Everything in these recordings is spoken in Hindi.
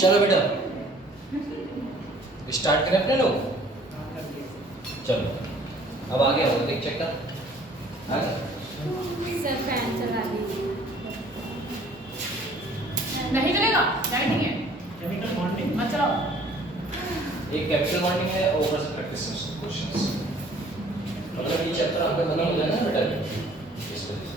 चलो बेटा स्टार्ट करें अपने लोग। चलो अब आगे आओ, देख चेक कर आगे। सर फैन चला दीजिए। नहीं चलेगा, लाइट नहीं है। केमिकल बॉन्डिंग मत चलाओ। एक कैपिटल बॉन्डिंग है और ऊपर से प्रैक्टिस क्वेश्चंस। मतलब ये चैप्टर आपका बना हो जाए ना बेटा इस वजह से।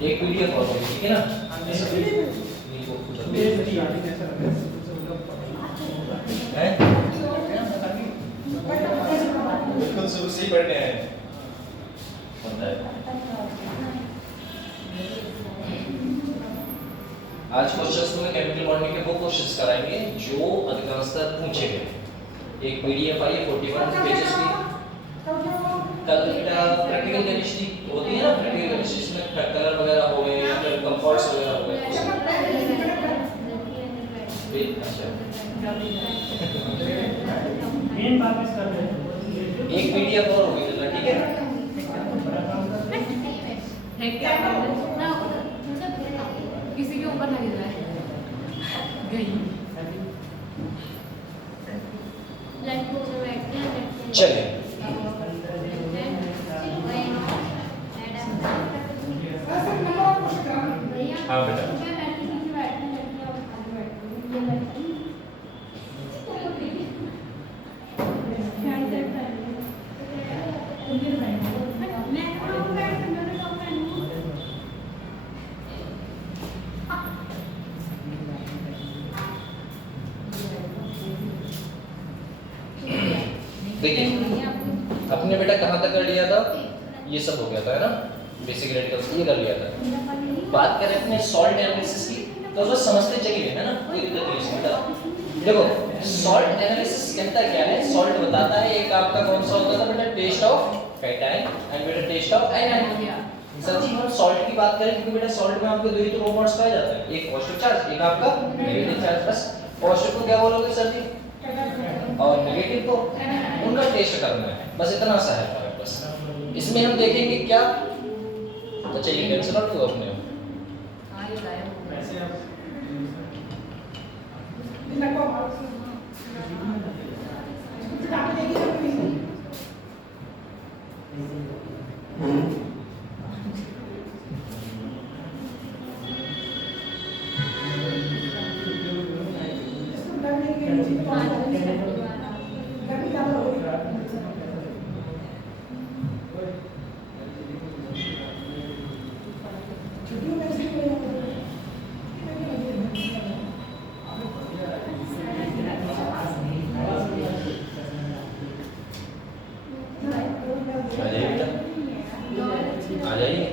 एक पीडीएफ और होगी, ठीक है ना? हैं? बिल्कुल शुरू से ही पढ़ने आए हैं। आज क्वेश्चंस में केमिकल बॉन्डिंग के वो क्वेश्चंस कराएंगे जो अधिकांशतः पूछे गए। एक पीडीएफ आई है 41 पेजेस की। कल बेटा प्रैक्टिकल केमिस्ट्री होती है ना, प्रैक्टिकल केमिस्ट्री इसमें कलर वगैरह हो गए या फिर कंपाउंड्स वगैरह हो गए। अच्छा मेन बात कर रहे हैं। एक पीडीएफ और होगी चला, ठीक है? है क्या ना, किसी के ऊपर ना गिर रहा है। गई चलिए हाँ बेटा देखिए अपने बेटा कहाँ तक कर लिया था, ये सब हो गया था है ना, बेसिक रेडिकल्स ये कर लिया था। बात करें अपने सॉल्ट एनालिसिस की तो बस समझते चलिए है ना, कोई दिक्कत नहीं इसमें बेटा। देखो सॉल्ट एनालिसिस कहता क्या है, सॉल्ट बताता है एक आपका कौन सा होता था बेटा, टेस्ट ऑफ कैटायन एंड बेटा टेस्ट ऑफ आयन। सर जी हम सॉल्ट की बात करें क्योंकि बेटा सॉल्ट में आपको दो ही तो रो मोड्स पाए जाते हैं, एक पॉजिटिव चार्ज एक आपका नेगेटिव चार्ज। बस पॉजिटिव को क्या बोलोगे सर जी और नेगेटिव को उनका टेस्ट करना है, बस इतना सा है फर्क। बस इसमें हम देखेंगे क्या, तो चलिए कैंसिल आउट हुआ अपने हाँ ये गायब हो गया। ऐसे आप आ जाइए बेटा आ जाइए।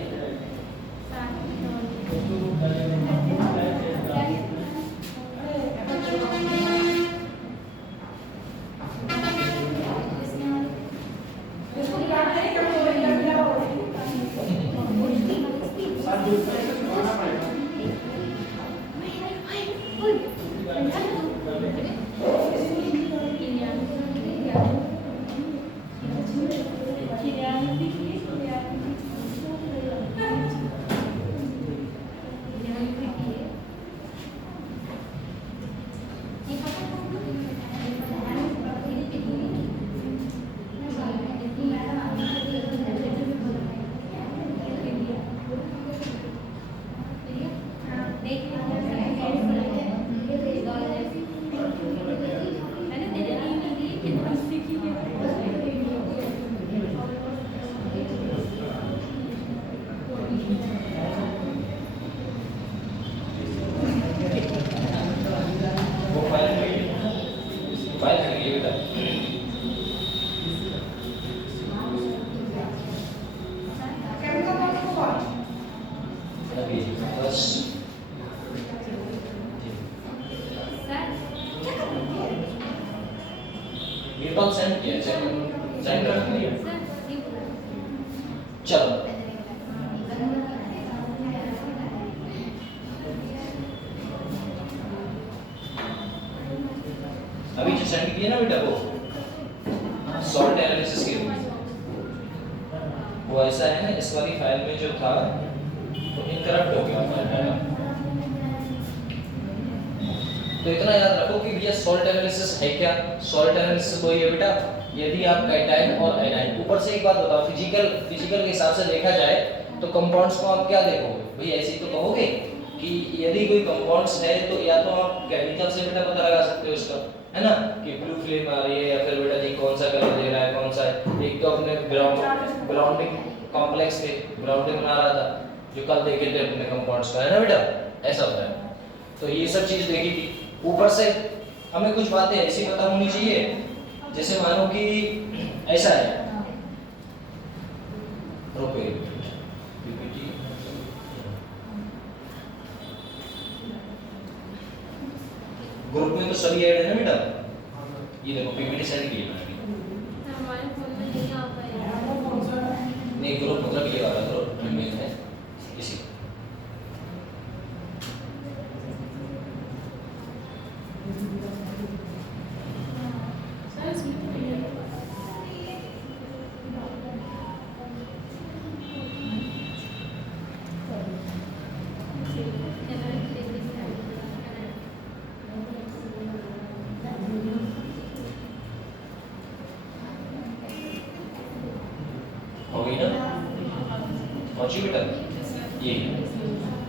न्यूटन सेंड किया, सेंड कर दिया। चलो अभी जो सेंड किया ना बेटा वो सॉल्ट एनालिसिस के लिए वो ऐसा है ना, इस वाली फाइल में जो था तो इनकरेक्ट हो गया हमारा डाटा। तो इतना याद रखो कि भैया सॉल्ट एनालिसिस है क्या। सॉल्ट एनालिसिस वही है बेटा, यदि आप कैटायन और एनायन, ऊपर से एक बात बताओ, फिजिकल के हिसाब से देखा जाए तो कंपाउंड्स को आप क्या देखोगे भैया, ऐसे ही तो कहोगे कि यदि कोई कंपाउंड्स है तो या तो आप केमिकल से बेटा पता लगा सकते हो इसका, है ना, कि ब्लू फ्लेम आ रही है या फिर बेटा जी कौन सा कलर दे रहा है, कौन सा है। एक तो अपने ग्राउंडिंग कॉम्प्लेक्स पे ग्राउंडिंग बना रहा था जो कल देखे थे अपने कंपाउंड्स का, है ना बेटा, ऐसा होता है। तो ये सब चीज देखी थी। ऊपर से हमें कुछ बातें ऐसी पता होनी चाहिए, जैसे मानो कि ऐसा है प्रोपेन पीपीटी, ग्रुप में तो सभी ऐड है ना बेटा, ये देखो पीपीटी सेट की है हमारे फोन में नहीं आ पाएगा। नहीं, ग्रुप मतलब ये वाला ग्रुप में है इसी। सर इसमें तो नहीं है। हो गई ना, पहुंची बेटा ये।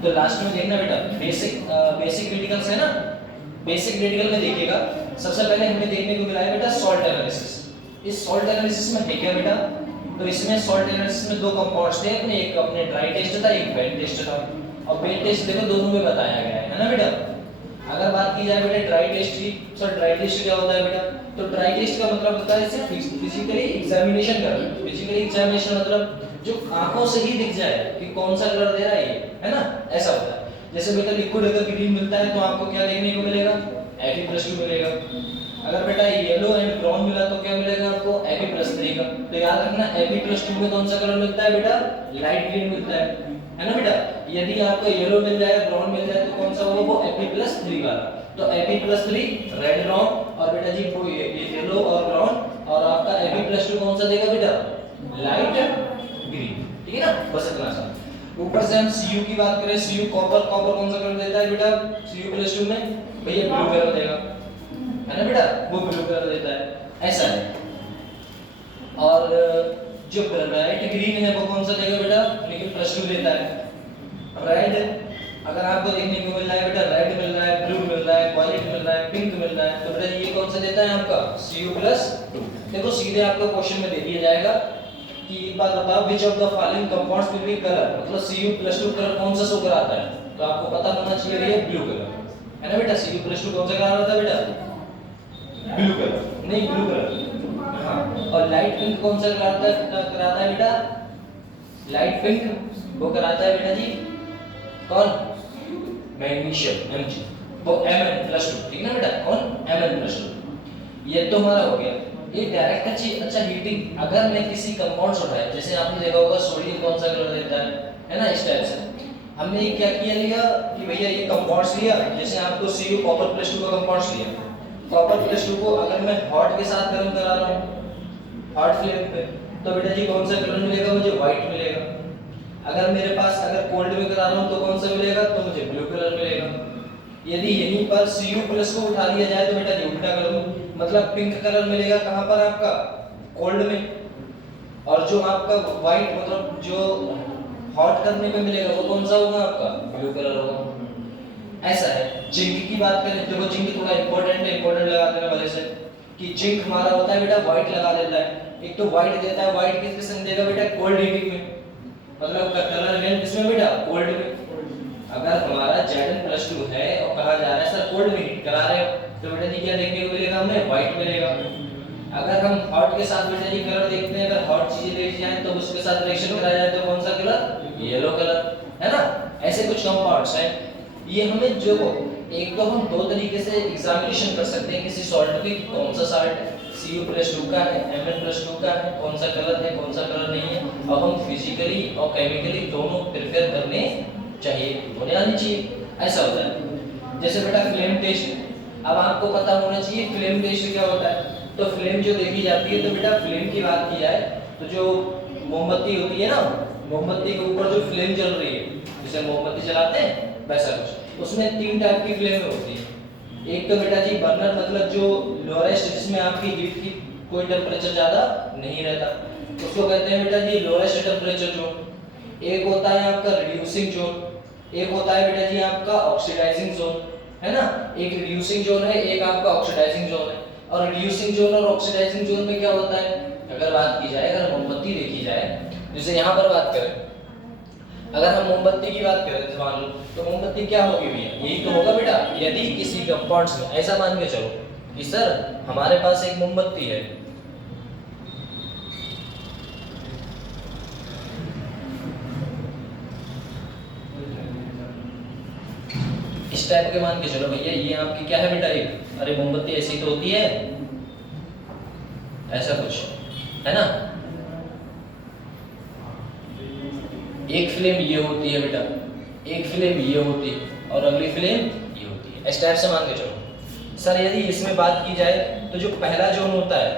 तो लास्ट में देखना बेटा, बेसिक क्रिटिकल्स है ना, बेसिक क्रिटिकल में देखिएगा सबसे पहले हमें देखने को मिला है बेटा सॉल्ट एनालिसिस। इस सॉल्ट एनालिसिस में है क्या बेटा, तो इसमें सॉल्ट एनालिसिस में दो कंपाउंड्स थे अपने, एक अपने ड्राई टेस्ट था, एक वेट टेस्ट था। और वेट टेस्ट देखो दोनों में बताया गया है ना बेटा। अगर बात की जाए बेटा ड्राई टेस्ट की, सर ड्राई टेस्ट क्या होता है बेटा, तो ड्राई टेस्ट का मतलब होता है सिर्फ फिजिकली एग्जामिनेशन करना। फिजिकली एग्जामिनेशन मतलब जो आंखों से ही दिख जाए कि कौन सा कलर दे रहा है ये, है ना, ऐसा होता है। जैसे बेटा लिक्विड अगर ग्रीन मिलता है तो आपको क्या देखने को मिलेगा, Fe+2 मिलेगा। अगर बेटा येलो एंड ब्राउन मिला तो क्या मिलेगा आपको, Fe+3 का। तो याद रखना Fe+2 में कौन सा कलर मिलता है बेटा, लाइट ग्रीन मिलता है ना बेटा। यदि आपको येलो मिल जाए, ब्राउन मिल जाए तो कौन सा होगा, वो Fe+3 वाला। तो Fe+3 रेड ब्राउन, और बेटा जी वो ये येलो और ब्राउन, और आपका Fe+2 कौन सा देगा बेटा, लाइट ग्रीन। ठीक है ना, बस इतना सा। ऊपर से हम Cu की बात करें, Cu कॉपर कौन सा कलर देता है बेटा, Cu+2 में भैया ब्लू कलर देगा, है ना बेटा, वो ब्लू कलर देता है, ऐसा है। और जो लाइट ग्रीन है वो कौन सा देगा बेटा, Ni+2 देता है। रेड अगर आपको देखने को मिल रहा है बेटा, रेड मिल रहा है, ब्लू मिल रहा है, वायलेट मिल रहा है, पिंक मिल रहा है, तो बेटा ये कौन सा देता है आपका, Cu+2। देखो सीधे आपको क्वेश्चन में दे दिया जाएगा कि एक बात बताओ, which of the following compounds will be color, मतलब Cu+2 कलर कौन सा शो कराता है, तो आपको पता होना चाहिए भैया ब्लू कलर, है ना बेटा। Cu+2 कौन सा कलर आता है बेटा, ब्लू कलर, नहीं ब्लू कलर, हाँ। और लाइट पिंक कौन सा कराता है बेटा, लाइट पिंक वो कराता है बेटा जी कौन, मैग्नीशियम Mg, वो Mn+2, ठीक ना बेटा, कौन, Mn+2। ये तो हमारा हो गया। ये डायरेक्ट अच्छी अच्छा हीटिंग, अगर मैं किसी कंपाउंड्स उठाए, जैसे आपने देखा होगा सोडियम कौन सा कलर देता है ना, इस टाइप से। हमने क्या किया लिया कि भैया ये कंपाउंड्स लिया, जैसे आपको Cu कॉपर+2 का कंपाउंड्स लिया, कॉपर+2 को अगर मैं हॉट के साथ गर्म करा रहा हूँ, हॉट फ्लेम पे, तो बेटा जी कौन सा कलर मिलेगा, मुझे व्हाइट मिलेगा। अगर मेरे पास अगर कोल्ड में करा रहा हूँ तो कौन सा मिलेगा, तो मुझे ब्लू कलर मिलेगा। यदि यहीं पर Cu+ को उठा लिया जाए तो बेटा जी उल्टा कर दूं, मतलब पिंक कलर मिलेगा कहाँ पर आपका, कोल्ड में, और जो आपका व्हाइट मतलब जो हॉट करने पे मिलेगा वो कौन सा होगा आपका, ब्लू कलर होगा। ऐसा है। जिंक की बात करें, देखो जिंक थोड़ा इंपॉर्टेंट लगा देने वाले से, कि जिंक हमारा होता है बेटा व्हाइट लगा देता है। एक तो व्हाइट देता है, व्हाइट किस संग देगा बेटा, कोल्ड हीटिंग में, मतलब कलर रेंज किसमें बेटा, कोल्ड में। अगर हमारा Zn+2 है और कहा जा रहा है सर कोल्ड में हीट करा रहे हो, तो बेटा जी क्या देखने को मिलेगा हमें, व्हाइट मिलेगा। अगर हम हॉट के साथ बेटा जी कलर देखते हैं, अगर हॉट चीजें देखी जाए तो उसके साथ रिएक्शन कराया जाए तो कौन सा कलर, येलो कलर, है ना। ऐसे कुछ कंपाउंड्स हैं। ये हमें जो एक तो हम दो तरीके से एग्जामिनेशन कर सकते हैं किसी सॉल्ट की, कौन सा सॉल्ट है, Cu+2 का है, Mn+2 का है, कौन सा कलर है, कौन सा कलर नहीं है। अब हम फिजिकली और केमिकली दोनों प्रेफर करने चाहिए, होने आनी चाहिए, ऐसा होता है। जैसे बेटा फ्लेम टेस्ट, अब आपको पता होना चाहिए फ्लेम टेस्ट क्या होता है। तो फ्लेम जो देखी जाती है, तो बेटा फ्लेम की बात की जाए तो जो मोमबत्ती होती है ना, मोमबत्ती के ऊपर जो फ्लेम जल रही है, जैसे मोमबत्ती जलाते हैं वैसा कुछ, उसमें 3 टाइप की फ्लेम होती है। एक तो बेटा जी बर्नर मतलब जो लोरेस्ट, जिसमें आपकी हीट की कोई टेम्परेचर ज्यादा नहीं रहता, उसको कहते हैं बेटा जी लोरेस्ट टेम्परेचर जोन। एक होता है आपका रिड्यूसिंग जोन, एक होता है बेटा जी आपका ऑक्सीडाइजिंग जोन, है ना। एक रिड्यूसिंग जोन है, एक आपका ऑक्सीडाइजिंग जोन है। और रिड्यूसिंग जोन और ऑक्सीडाइजिंग जोन में क्या होता है, अगर बात की जाए, अगर मोमबत्ती देखी जाए, जैसे यहाँ पर बात करें, अगर हम मोमबत्ती की बात करें तो मान लो, तो मोमबत्ती क्या होगी भैया, यही तो होगा बेटा। यदि किसी कंपाउंड्स में ऐसा मान के चलो कि सर हमारे पास एक मोमबत्ती है, इस टाइप के मान के चलो भैया, ये आपकी क्या है बेटा, एक, अरे मोमबत्ती ऐसी तो होती है, ऐसा कुछ है ना। एक फ्लेम ये होती है बेटा, एक फ्लेम ये होती है और अगली फ्लेम ये होती है, इस टाइप से मान के चलो। सर यदि इसमें बात की जाए तो जो पहला जोन होता है,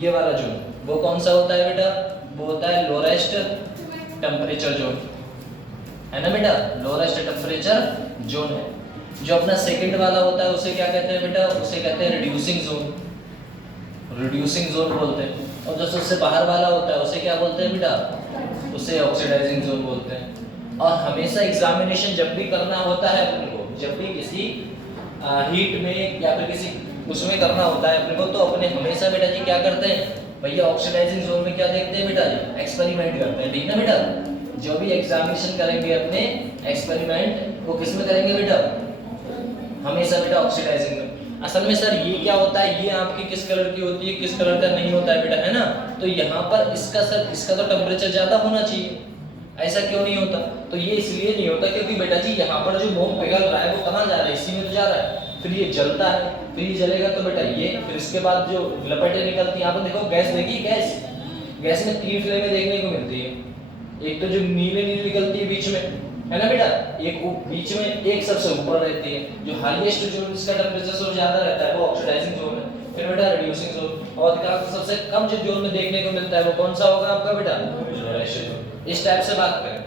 ये वाला जोन, वो कौन सा होता है बेटा, वो होता है लोरेस्ट टेम्परेचर जोन, है ना बेटा, लोरेस्ट टेम्परेचर जोन है। जो अपना सेकंड वाला होता है उसे क्या कहते हैं बेटा, उसे कहते हैं रिड्यूसिंग जोन, रिड्यूसिंग जोन बोलते हैं। और जो सबसे बाहर वाला होता है उसे क्या बोलते हैं बेटा, उसे ऑक्सीडाइजिंग जोन बोलते हैं। और हमेशा एग्जामिनेशन जब भी करना होता है अपने को, जब भी किसी हीट में या फिर किसी उसमें करना होता है अपने को, तो अपने हमेशा बेटा जी क्या करते हैं भैया, ऑक्सीडाइजिंग जोन में क्या देखते हैं बेटा जी, एक्सपेरिमेंट करते हैं, ठीक ना बेटा। जो भी एग्जामिनेशन करेंगे अपने एक्सपेरिमेंट, वो किस में करेंगे बेटा, हमेशा बेटा ऑक्सीडाइजिंग में। असल में सर ये क्या होता है, ये आपकी किस कलर की होती है, किस कलर का नहीं होता है बेटा, है ना। तो यहाँ पर इसका सर, इसका तो टेम्परेचर ज्यादा होना चाहिए, ऐसा क्यों नहीं होता, तो ये इसलिए नहीं होता क्योंकि बेटा जी यहाँ पर जो मोम पिघल रहा है वो कहाँ जा रहा है, इसी में तो जा रहा है। फिर ये जलता है, फिर ये जलेगा तो बेटा ये, फिर इसके बाद जो लपटें निकलती हैं, यहाँ पर देखो गैस देखी, गैस में 3 फ्लेमें देखने को मिलती है। एक तो जो नीले निकलती है बीच में, है ना बेटा, एक बीच में, एक सबसे ऊपर रहती है, जो हाईएस्ट जोन जिसका टेम्परेचर सबसे ज्यादा रहता है वो ऑक्सीडाइजिंग जोन है। फिर बेटा रिड्यूसिंग जोन, और सबसे कम जो जोन में देखने को मिलता है वो कौन सा होगा आपका बेटा, लोरेस्ट जोन। इस टाइप से बात करें,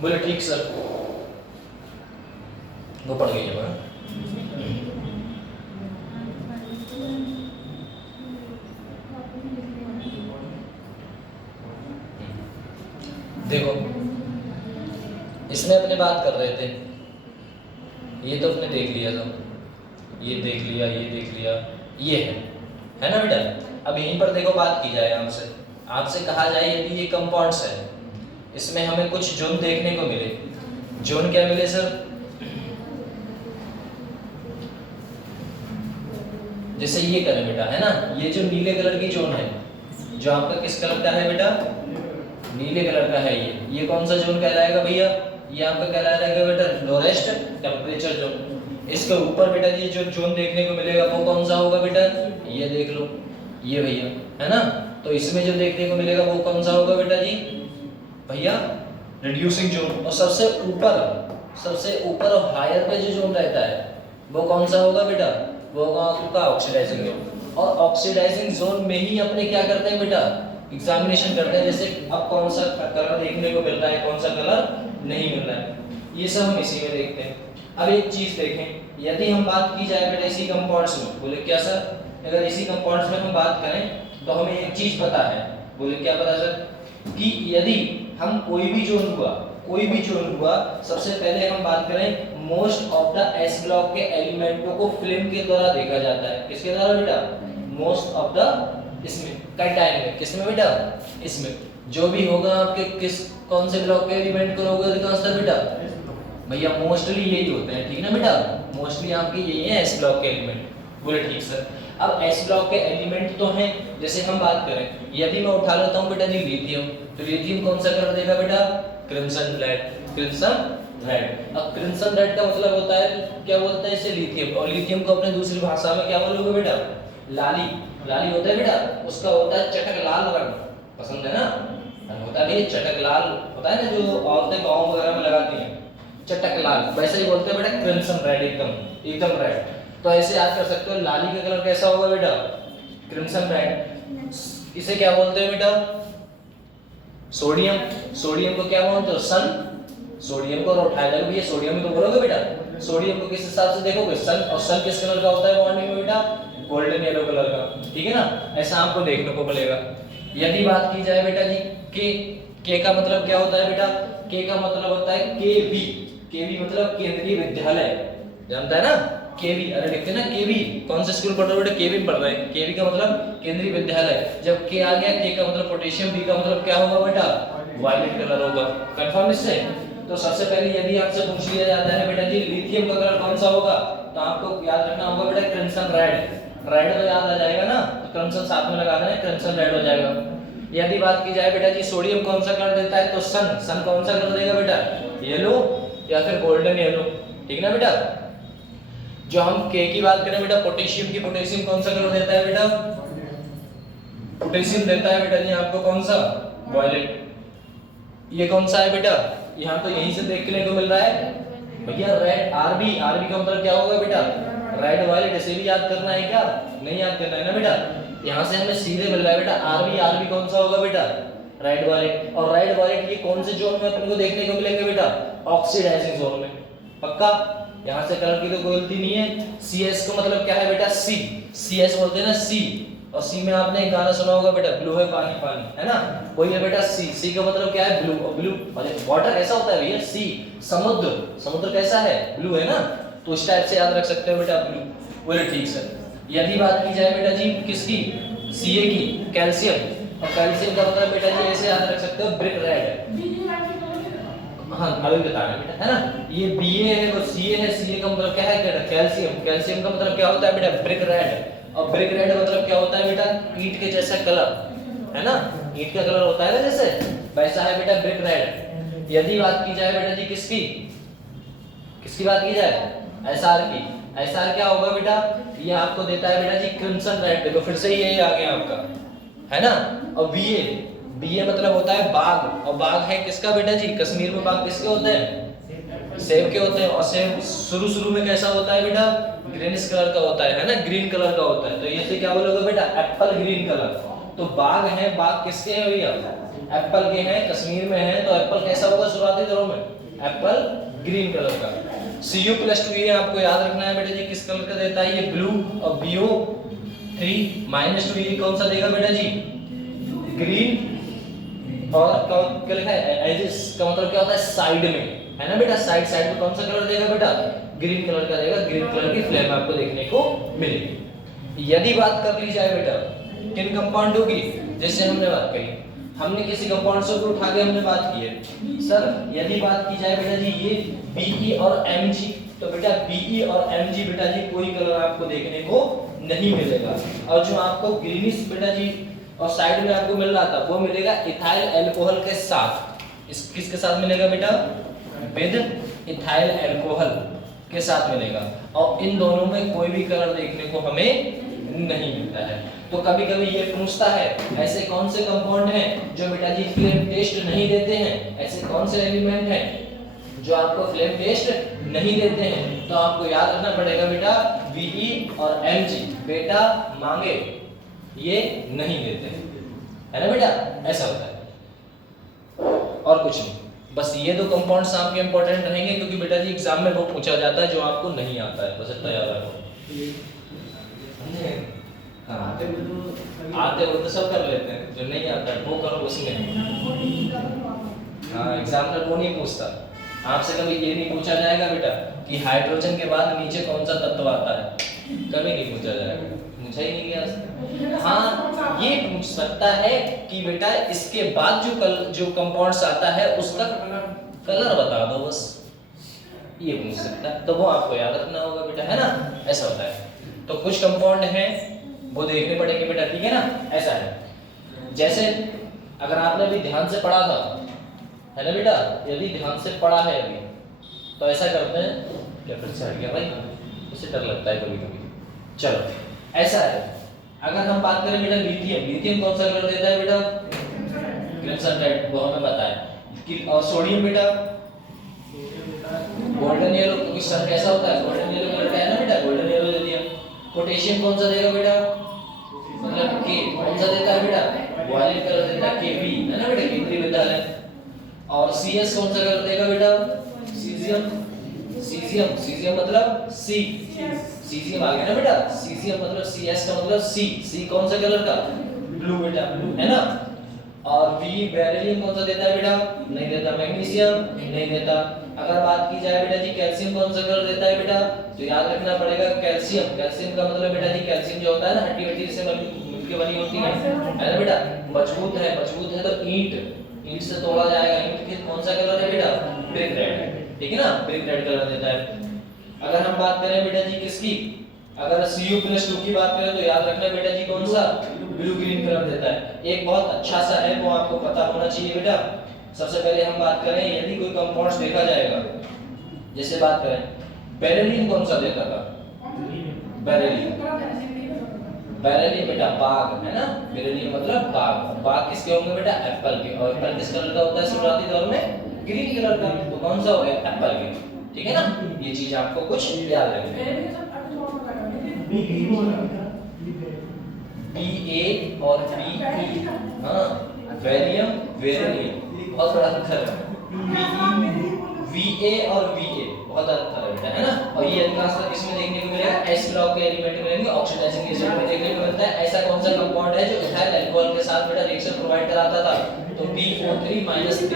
बोले ठीक सर, वो पड़ गई है। देखो इसमें अपने बात कर रहे थे, ये तो अपने देख लिया था, ये देख लिया, ये देख लिया, ये है ना बेटा। अब यहीं पर देखो बात की जाए आपसे, आपसे कहा जाए यदि ये कंपाउंड्स है, इसमें हमें कुछ जोन देखने को मिले, जोन क्या मिले सर, जैसे ये करें बेटा, है ना, ये जो नीले कलर की जोन है, जो आपका किस कलर का है बेटा, नीले कलर का है, ये कौन सा जोन कहलाएगा भैया, ये आपका कहलाएगा बेटा लोरेस्ट टेम्परेचर जोन। इसके ऊपर बेटा जी जो जोन देखने को मिलेगा वो कौन सा होगा बेटा, ये देख लो, ये भैया, है ना। तो इसमें जो देखने को मिलेगा वो कौन सा होगा बेटा जी भैया, रिड्यूसिंग जोन। और सबसे ऊपर और हायर पे जो जोन रहता है वो कौन सा होगा बेटा, वो होगा आपका ऑक्सीडाइजिंग जोन। और ऑक्सीडाइजिंग जोन में ही अपने क्या करते हैं बेटा, एग्जामिनेशन करते हैं, जैसे अब कौन सा कलर देखने को मिल रहा है, कौन सा कलर नहीं मिल रहा है, ये सब हम इसी में देखते हैं। अब एक चीज देखें, यदि हम बात की जाए बेटा इसी कंपाउंड्स में, बोले क्या सर, अगर इसी कंपाउंड्स में हम बात करें तो हमें एक चीज पता है, बोले क्या पता सर, कि यदि हम कोई भी जोन हुआ, सबसे पहले हम बात करें most of the S block के एलिमेंटों को फ्लेम के द्वारा देखा जाता है। किसके द्वारा बेटा, मोस्ट ऑफ द, इसमें कैटायन में, किसमें बेटा, इसमें जो भी होगा आपके किस कौन से ब्लॉक के एलिमेंट को होगा अधिकांशतः बेटा भैया, मोस्टली यही होते हैं, ठीक ना बेटा, मोस्टली आपके यही है एस ब्लॉक के एलिमेंट। बोले ठीक सर। अब एस ब्लॉक के एलिमेंट तो हैं, जैसे हम बात करें, यदि मैं उठा लेता हूं बेटा जी लिथियम, तो लिथियम कौन सा कलर देगा बेटा, क्रिम्सन रेड, क्रिम्सन रेड। अब क्रिम्सन रेड का मतलब होता है, क्या बोलते हैं इसे, लिथियम। और लिथियम को अपने दूसरी भाषा में क्या बोलोगे बेटा, लाली होता है बेटा, उसका होता है चटक लाल रंग, पसंद है ना, होता है चटक लाल, होता है ना जो औरतें गाँव वगैरह में लगाती हैं, चटक लाल, वैसे ही बोलते हैं बेटा क्रिम्सन रेड, एकदम रेड। तो ऐसे याद कर सकते हो, लाली का कलर कैसा होगा बेटा, क्रिम्सन रेड। इसे क्या बोलते हैं बेटा, सोडियम, सोडियम को क्या बोलते हो? सन। सोडियम को उठाया जाएगा भैया, सोडियम ही तो बोलोगे बेटा। सोडियम को किस हिसाब से देखोगे? सन। और सन किस कलर का होता है मॉर्निंग में बेटा? गोल्डन येलो कलर का, ठीक है ना? ऐसा आपको देखने को मिलेगा। यदि बात की जाए बेटा जी के का मतलब क्या होता है बेटा? के का मतलब होता है केवी। केवी मतलब केंद्रीय विद्यालय, जानता है ना? केवी, अरे लिखते हैं ना केवी। कौन सा स्कूल पढ़ रहे हो बेटा? केवी में पढ़ रहे हैं। केवी का मतलब केंद्रीय विद्यालय। जब के आ गया, के का मतलब पोटेशियम, बी का मतलब क्या होगा बेटा? वायलेट कलर होगा। कंफर्म इससे? तो सबसे पहले यदि आपसे पूछ लिया जाता है बेटा जी लिथियम का कलर कौन सा होगा, तो आपको याद रखना होगा बेटा क्रिम्सन रेड। रेड तो याद आ जाएगा ना, तो क्रिम्सन साथ में लगा देना, क्रिम्सन रेड हो जाएगा। यदि बात की जाए बेटा जी सोडियम कौन सा कलर देता है, तो सन। सन कौन सा कलर देगा बेटा? येलो या फिर गोल्डन येलो, ठीक ना बेटा? जो हम के की बात करें बेटा पोटेशियम की, पोटेशियम कौन सा कलर देता है बेटा? पोटेशियम देता है बेटा जी आपको कौन सा? वायलेट। ये कौन सा है बेटा? यहाँ तो यहीं से देखने को मिल रहा है भैया रेड। आरबी, आरबी का मतलब क्या होगा बेटा? Red violet. इसे भी याद करना है क्या? नहीं याद करना है ना बेटा? यहाँ से हमें सीधे मिल रहा है बेटा आरबी। आरबी कौन सा होगा बेटा? Red violet. और रेड वायलेट ये कौन से जोन में अपन को देखने को मिलेंगे बेटा? ऑक्सीडाइजिंग जोन में। पक्का? यहाँ से कलर की तो कोई गलती नहीं है। CS का मतलब क्या है बेटा? सी। CS बोलते हैं ना सी। और सी में आपने एक गाना सुना होगा बेटा, ब्लू है पानी पानी, है ना? वही है बेटा सी। सी का मतलब क्या है? ब्लू। और ब्लू वाटर कैसा होता है भैया? सी। समुद्र, समुद्र कैसा है? ब्लू, है ना? तो इस टाइप से याद रख सकते हो बेटा ब्लू। बोले ठीक सर। यदि बात की जाए बेटा जी किसकी? Ca की, कैल्शियम। और कैल्शियम का मतलब बेटा जी ऐसे याद रख सकते हो ब्रिक रेड। हाँ अभी बता रहे बेटा, है ना? ये Ba है और Ca है। Ca का मतलब क्या है बेटा? कैल्शियम। कैल्शियम का मतलब क्या होता है बेटा? Brick red. और ब्रिक रेड मतलब क्या होता है बेटा? ईंट के जैसा कलर, है ना? ईंट का कलर होता है ना जैसे, वैसा है बेटा ब्रिक रेड। यदि बात की जाए बेटा जी किसकी, किसकी बात की जाए? SR की। SR क्या होगा बेटा? ये आपको देता है बेटा जी क्रिम्सन रेड। देखो फिर से यही आ गया आपका, है ना? और BA मतलब होता है बाग। और बाग है किसका बेटा जी? कश्मीर में बाग किसके होते हैं? सेब के होते हैं। और सेब शुरू में कैसा होता है बेटा? ग्रीनिश कलर का होता है ना? ग्रीन कलर का होता है। तो ये से क्या बोलोगे बेटा? Apple green colour. तो बाग है, बाग किसके हैं भैया? एप्पल के हैं, कश्मीर में है। तो एप्पल कैसा होगा शुरुआती दिनों में? एप्पल ग्रीन कलर का। Cu+2 ये आपको याद रखना है बेटा जी किस कलर का देता है? ये ब्लू। और BO3-2 ये कौन सा देगा बेटा जी? ग्रीन। और क्या लिखा है? एजिस का मतलब क्या होता है? साइड में, है ना बेटा? साइड में कौन सा कलर देगा बेटा? ग्रीन कलर का देगा। ग्रीन कलर की फ्लेम आपको देखने को मिलेगी। यदि बात कर ली जाए बेटा किन कंपाउंडों की, जैसे हमने बात करी, हमने किसी कंपाउंड से उठा के हमने बात की है सर। यदि बात की जाए बेटा जी ये Be और Mg, तो बेटा Be और Mg बेटा जी कोई कलर आपको देखने को नहीं मिलेगा। और जो आपको ग्रीनिश बेटा जी और साइड में आपको मिल रहा था वो मिलेगा इथाइल अल्कोहल के साथ। इस किसके साथ मिलेगा बेटा? विद इथाइल अल्कोहल के साथ मिलेगा। और इन दोनों में कोई भी कलर देखने को हमें नहीं मिलता है। तो कभी कभी ये पूछता है ऐसे कौन से कंपाउंड हैं जो बेटा जी फ्लेम टेस्ट नहीं देते हैं? ऐसे कौन से एलिमेंट हैं जो आपको फ्लेम टेस्ट नहीं देते हैं? तो आपको याद रखना पड़ेगा बेटा Be और Mg बेटा मांगे ये नहीं देते हैं, है ना बेटा? ऐसा होता है और कुछ नहीं। बस ये दो कंपाउंड्स आपके इंपॉर्टेंट रहेंगे क्योंकि बेटा जी एग्जाम में वो पूछा जाता है जो आपको नहीं आता है। बस इतना याद रखो। हाँ आते वो तो सब कर लेते हैं, जो नहीं आता है वो करो उसमें। हाँ एग्जामिनर वो नहीं पूछता आपसे। कभी ये नहीं पूछा जाएगा बेटा कि हाइड्रोजन के बाद नीचे कौन सा तत्व आता है, कभी नहीं पूछा जाएगा, पूछा ही नहीं गया। हाँ ये पूछ सकता है कि बेटा इसके बाद जो कंपाउंड्स आता है उसका कलर बता दो, बस ये पूछ सकता है। तो वो आपको याद रखना होगा बेटा, है ना? ऐसा होता है। तो कुछ कंपाउंड हैं वो देखने पड़ेंगे बेटा, ठीक है ना? ऐसा है जैसे अगर आपने अभी ध्यान से पढ़ा था, है ना बेटा? यदि ध्यान से पढ़ा है अभी तो ऐसा करते हैं क्या? फिर से हट गया भाई, इससे डर लगता है कभी कभी। चलो ऐसा है, अगर हम बात करें बेटा लिथियम, लिथियम कौन सा कलर देता है बेटा? क्रिम्सन रेड, वो हमें पता है। और सोडियम बेटा गोल्डन येलो, क्योंकि सन कैसा होता है? गोल्डन येलो कलर का है ना बेटा, गोल्डन येलो दे दिया। पोटेशियम कौन सा देगा बेटा? मतलब के कौन सा देता है बेटा? वायलेट कलर देता है Kv, है ना बेटा, केंद्रीय विद्यालय। और Cs कौन सा कलर देगा बेटा? सीजियम। सीजियम मतलब सी, सीजियम आ गया ना बेटा, सीजियम मतलब Cs का मतलब सी, सी कौन सा कलर का? ब्लू बेटा, है ना। और V बेरिलियम कौन सा देता है बेटा? नहीं देता। मैग्नीशियम नहीं देता। अगर बात की जाए बेटा जी कैल्शियम कौन सा कलर देता है बेटा? तो याद रखना पड़ेगा कैल्शियम। कैल्शियम का मतलब बेटा जी कैल्शियम जो होता है ना हड्डी से मिलके बनी होती है ना बेटा, मजबूत है तो ईंट से तोड़ा जाएगा। ईंट के कौन सा कलर है बेटा? ब्रिक रेड, ठीक है ना, ब्रिक रेड कलर देता है। अगर हम बात करें बेटा जी किसकी, अगर Cu+2 की बात करें तो याद रखना बेटा जी कौन सा? ब्लू ग्रीन कलर देता है। एक बहुत अच्छा सा है वो आपको पता होना चाहिए बेटा। सबसे पहले हम बात करें यदि कोई कंपाउंड्स देखा जाएगा, जैसे बात करें बेरिलियम कौन सा देता था? बेरिलियम बेटा बाग, है ना, बेरिलियम मतलब बाग। बाग किसके होंगे बेटा? एप्पल के। और एप्पल किस कलर का होता है शुरुआती दौर में? ग्रीन कलर का। तो कौन सा हो गया? एप्पल के, ठीक है ना। ये चीज आपको कुछ याद रखनी है। BA और BE, हाँ, वेरियम वेरिलियम बहुत बड़ा अंतर है। VA और VA बहुत अंतर है बेटा, है ना। और ये अधिकांशतः किसमें देखने को मिलेगा? S ब्लॉक के एलिमेंट में मिलेंगे, ऑक्सीडाइजिंग एजेंट में देखने को मिलता है। ऐसा कौन सा कंपाउंड है जो इथाइल अल्कोहल के साथ बेटा रिएक्शन प्रोवाइड कराता था? तो BO3-3,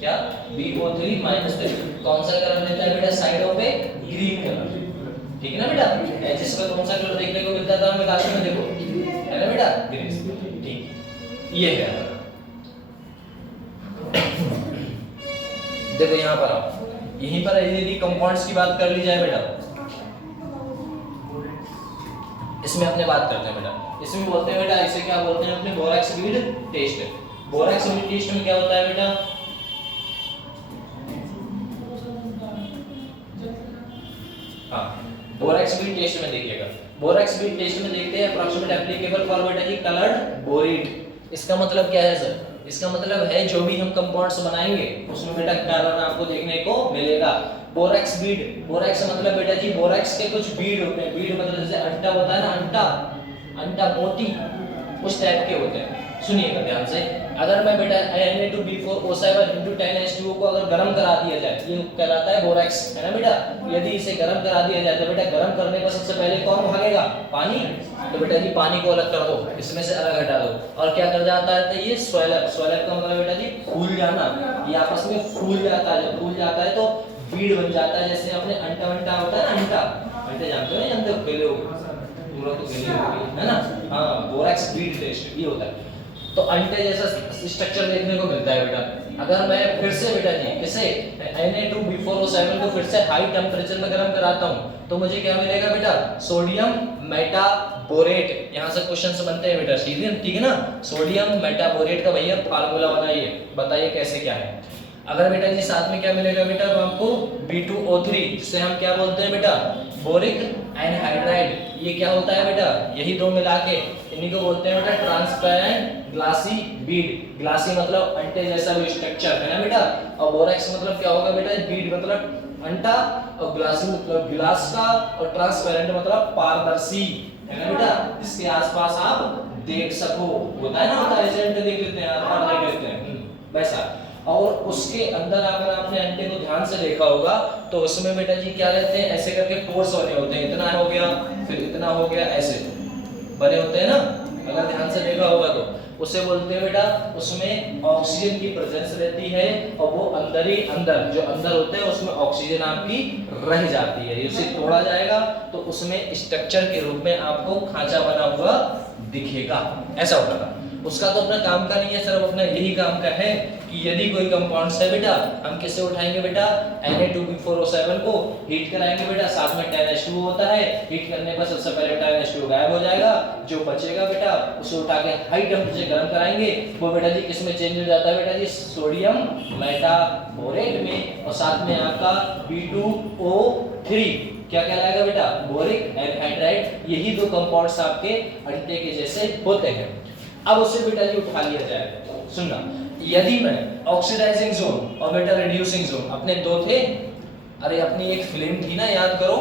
क्या? BO3-3 कौन सा कलर देता है बेटा? साइडों पे ग्रीन कलर, ठीक है ना बेटा। एचएस में कौन सा कलर देखने को मिलता था? हमें कागज में देखो, है ना बेटा, ग्रीन, ठीक। ये है, देखो यहाँ पर आओ, यहीं पर यदि कंपाउंड्स की बात कर ली जाए बेटा, इसमें अपने बात करते हैं बेटा। इसमें बोलते हैं बेटा, इसे क्या बोलते हैं अपने? Borax bead test. Borax bead test में क्या होता है बेटा? हाँ, बोरैक्स बीड टेस्ट में देखिएगा। बोरैक्स बीड टेस्ट में देखते हैं अप्रॉक्सीमेट एप्लीकेबल फॉर बेटा जी कलर्ड बोरेट। इसका मतलब क्या है सर? इसका मतलब है जो भी हम कंपाउंड्स बनाएंगे उसमें बेटा कलर आपको देखने को मिलेगा। बोरैक्स बीड, बोरैक्स मतलब बेटा जी बोरैक्स के कुछ बीड होते हैं। बीड मतलब जैसे अंटा होता है ना, अंटा मोती, उस टाइप के होते हैं। सुनिएगा ध्यान से, अगर मैं बेटा Na2B4O7 × 10H2O को अगर गर्म करा दिया जाए, ये कहलाता है बोरैक्स, है ना बेटा। यदि इसे गर्म करा दिया जाए तो बेटा गर्म करने पर सबसे पहले कौन भागेगा? पानी। तो बेटा जी पानी को अलग कर दो, इसमें से अलग हटा दो, और क्या कर जाता है? तो ये स्वेलर, स्वेलर का मतलब बेटा जी फूल जाना, ये आपस में फूल जाता है। जब फूल जाता है तो बीड बन जाता है। जैसे अपने अंटा होता है ना, अंटे जानते हो? जानते हो? खेले हो तुम लोग तो, खेले हो, है ना। हाँ, बोरैक्स बीड टेस्ट ये होता है। तो अंटे जैसा स्ट्रक्चर देखने को मिलता है बेटा। अगर मैं फिर से बेटा जी इसे Na2B4O7 को फिर से हाई टेम्परेचर में गर्म कराता हूं तो मुझे क्या मिलेगा बेटा? Sodium metaborate. यहां से क्वेश्चंस बनते हैं बेटा सीधे, ठीक है ना। सोडियम मेटाबोरेट का भैया फार्मूला बनाइए, बताइए कैसे क्या है। अगर बेटा जी साथ में क्या मिलेगा बेटा आपको? B2O3, जिसे हम क्या बोलते हैं बेटा? Boric anhydride. ये क्या होता है बेटा? यही दो मिला के इन्हीं को बोलते हैं बेटा ट्रांसपेरेंट ग्लासी बीड। ग्लासी मतलब अंटे जैसा भी स्ट्रक्चर, है ना बेटा। और बोरैक्स मतलब क्या होगा बेटा? बीड मतलब अंटा, और ग्लासी मतलब गिलास का, और ट्रांसपेरेंट मतलब पारदर्शी, है ना बेटा, जिसके आसपास आप देख सको। होता है ना, होता है ऐसे अंटे देख लेते हैं, आर पार देख लेते हैं, वैसा। और उसके अंदर अगर आपने अंडे को ध्यान से देखा होगा तो उसमें बेटा जी क्या रहते हैं? ऐसे करके पोर्स बने होते हैं, इतना हो गया, फिर इतना हो गया, ऐसे बने होते हैं ना। अगर ध्यान से देखा होगा तो उसे बोलते हैं बेटा, उसमें ऑक्सीजन की प्रेजेंस रहती है, और वो अंदर ही अंदर जो अंदर होते हैं उसमें ऑक्सीजन आपकी रह जाती है। उसे तोड़ा जाएगा तो उसमें स्ट्रक्चर के रूप में आपको खांचा बना हुआ दिखेगा, ऐसा होता था। उसका तो अपना काम का नहीं है, सिर्फ अपना यही काम का है कि यदि कोई कंपाउंड है बेटा, हम किससे उठाएंगे बेटा? Na2B4O7 को हीट कराएंगे बेटा, साथ में 10H2O होता है। हीट करने पर सबसे पहले 10H2O गायब हो जाएगा, जो बचेगा बेटा उसे उठा के हाई टेम्परेचर गर्म कराएंगे। वो बेटा जी किसमें चेंज हो जाता है बेटा जी? सोडियम मेटाबोरेट में, और साथ में आपका B2O3 क्या कहलाएगा बेटा? Boric anhydride. यही दो कंपाउंड्स आपके अंटे के जैसे होते हैं। अब उसे बेटा जी उठा लिया जाए। सुनना, यदि मैं ऑक्सीडाइजिंग जोन और बेटा रिड्यूसिंग जोन अपने दो थे, अरे अपनी एक फिल्म थी ना, याद करो,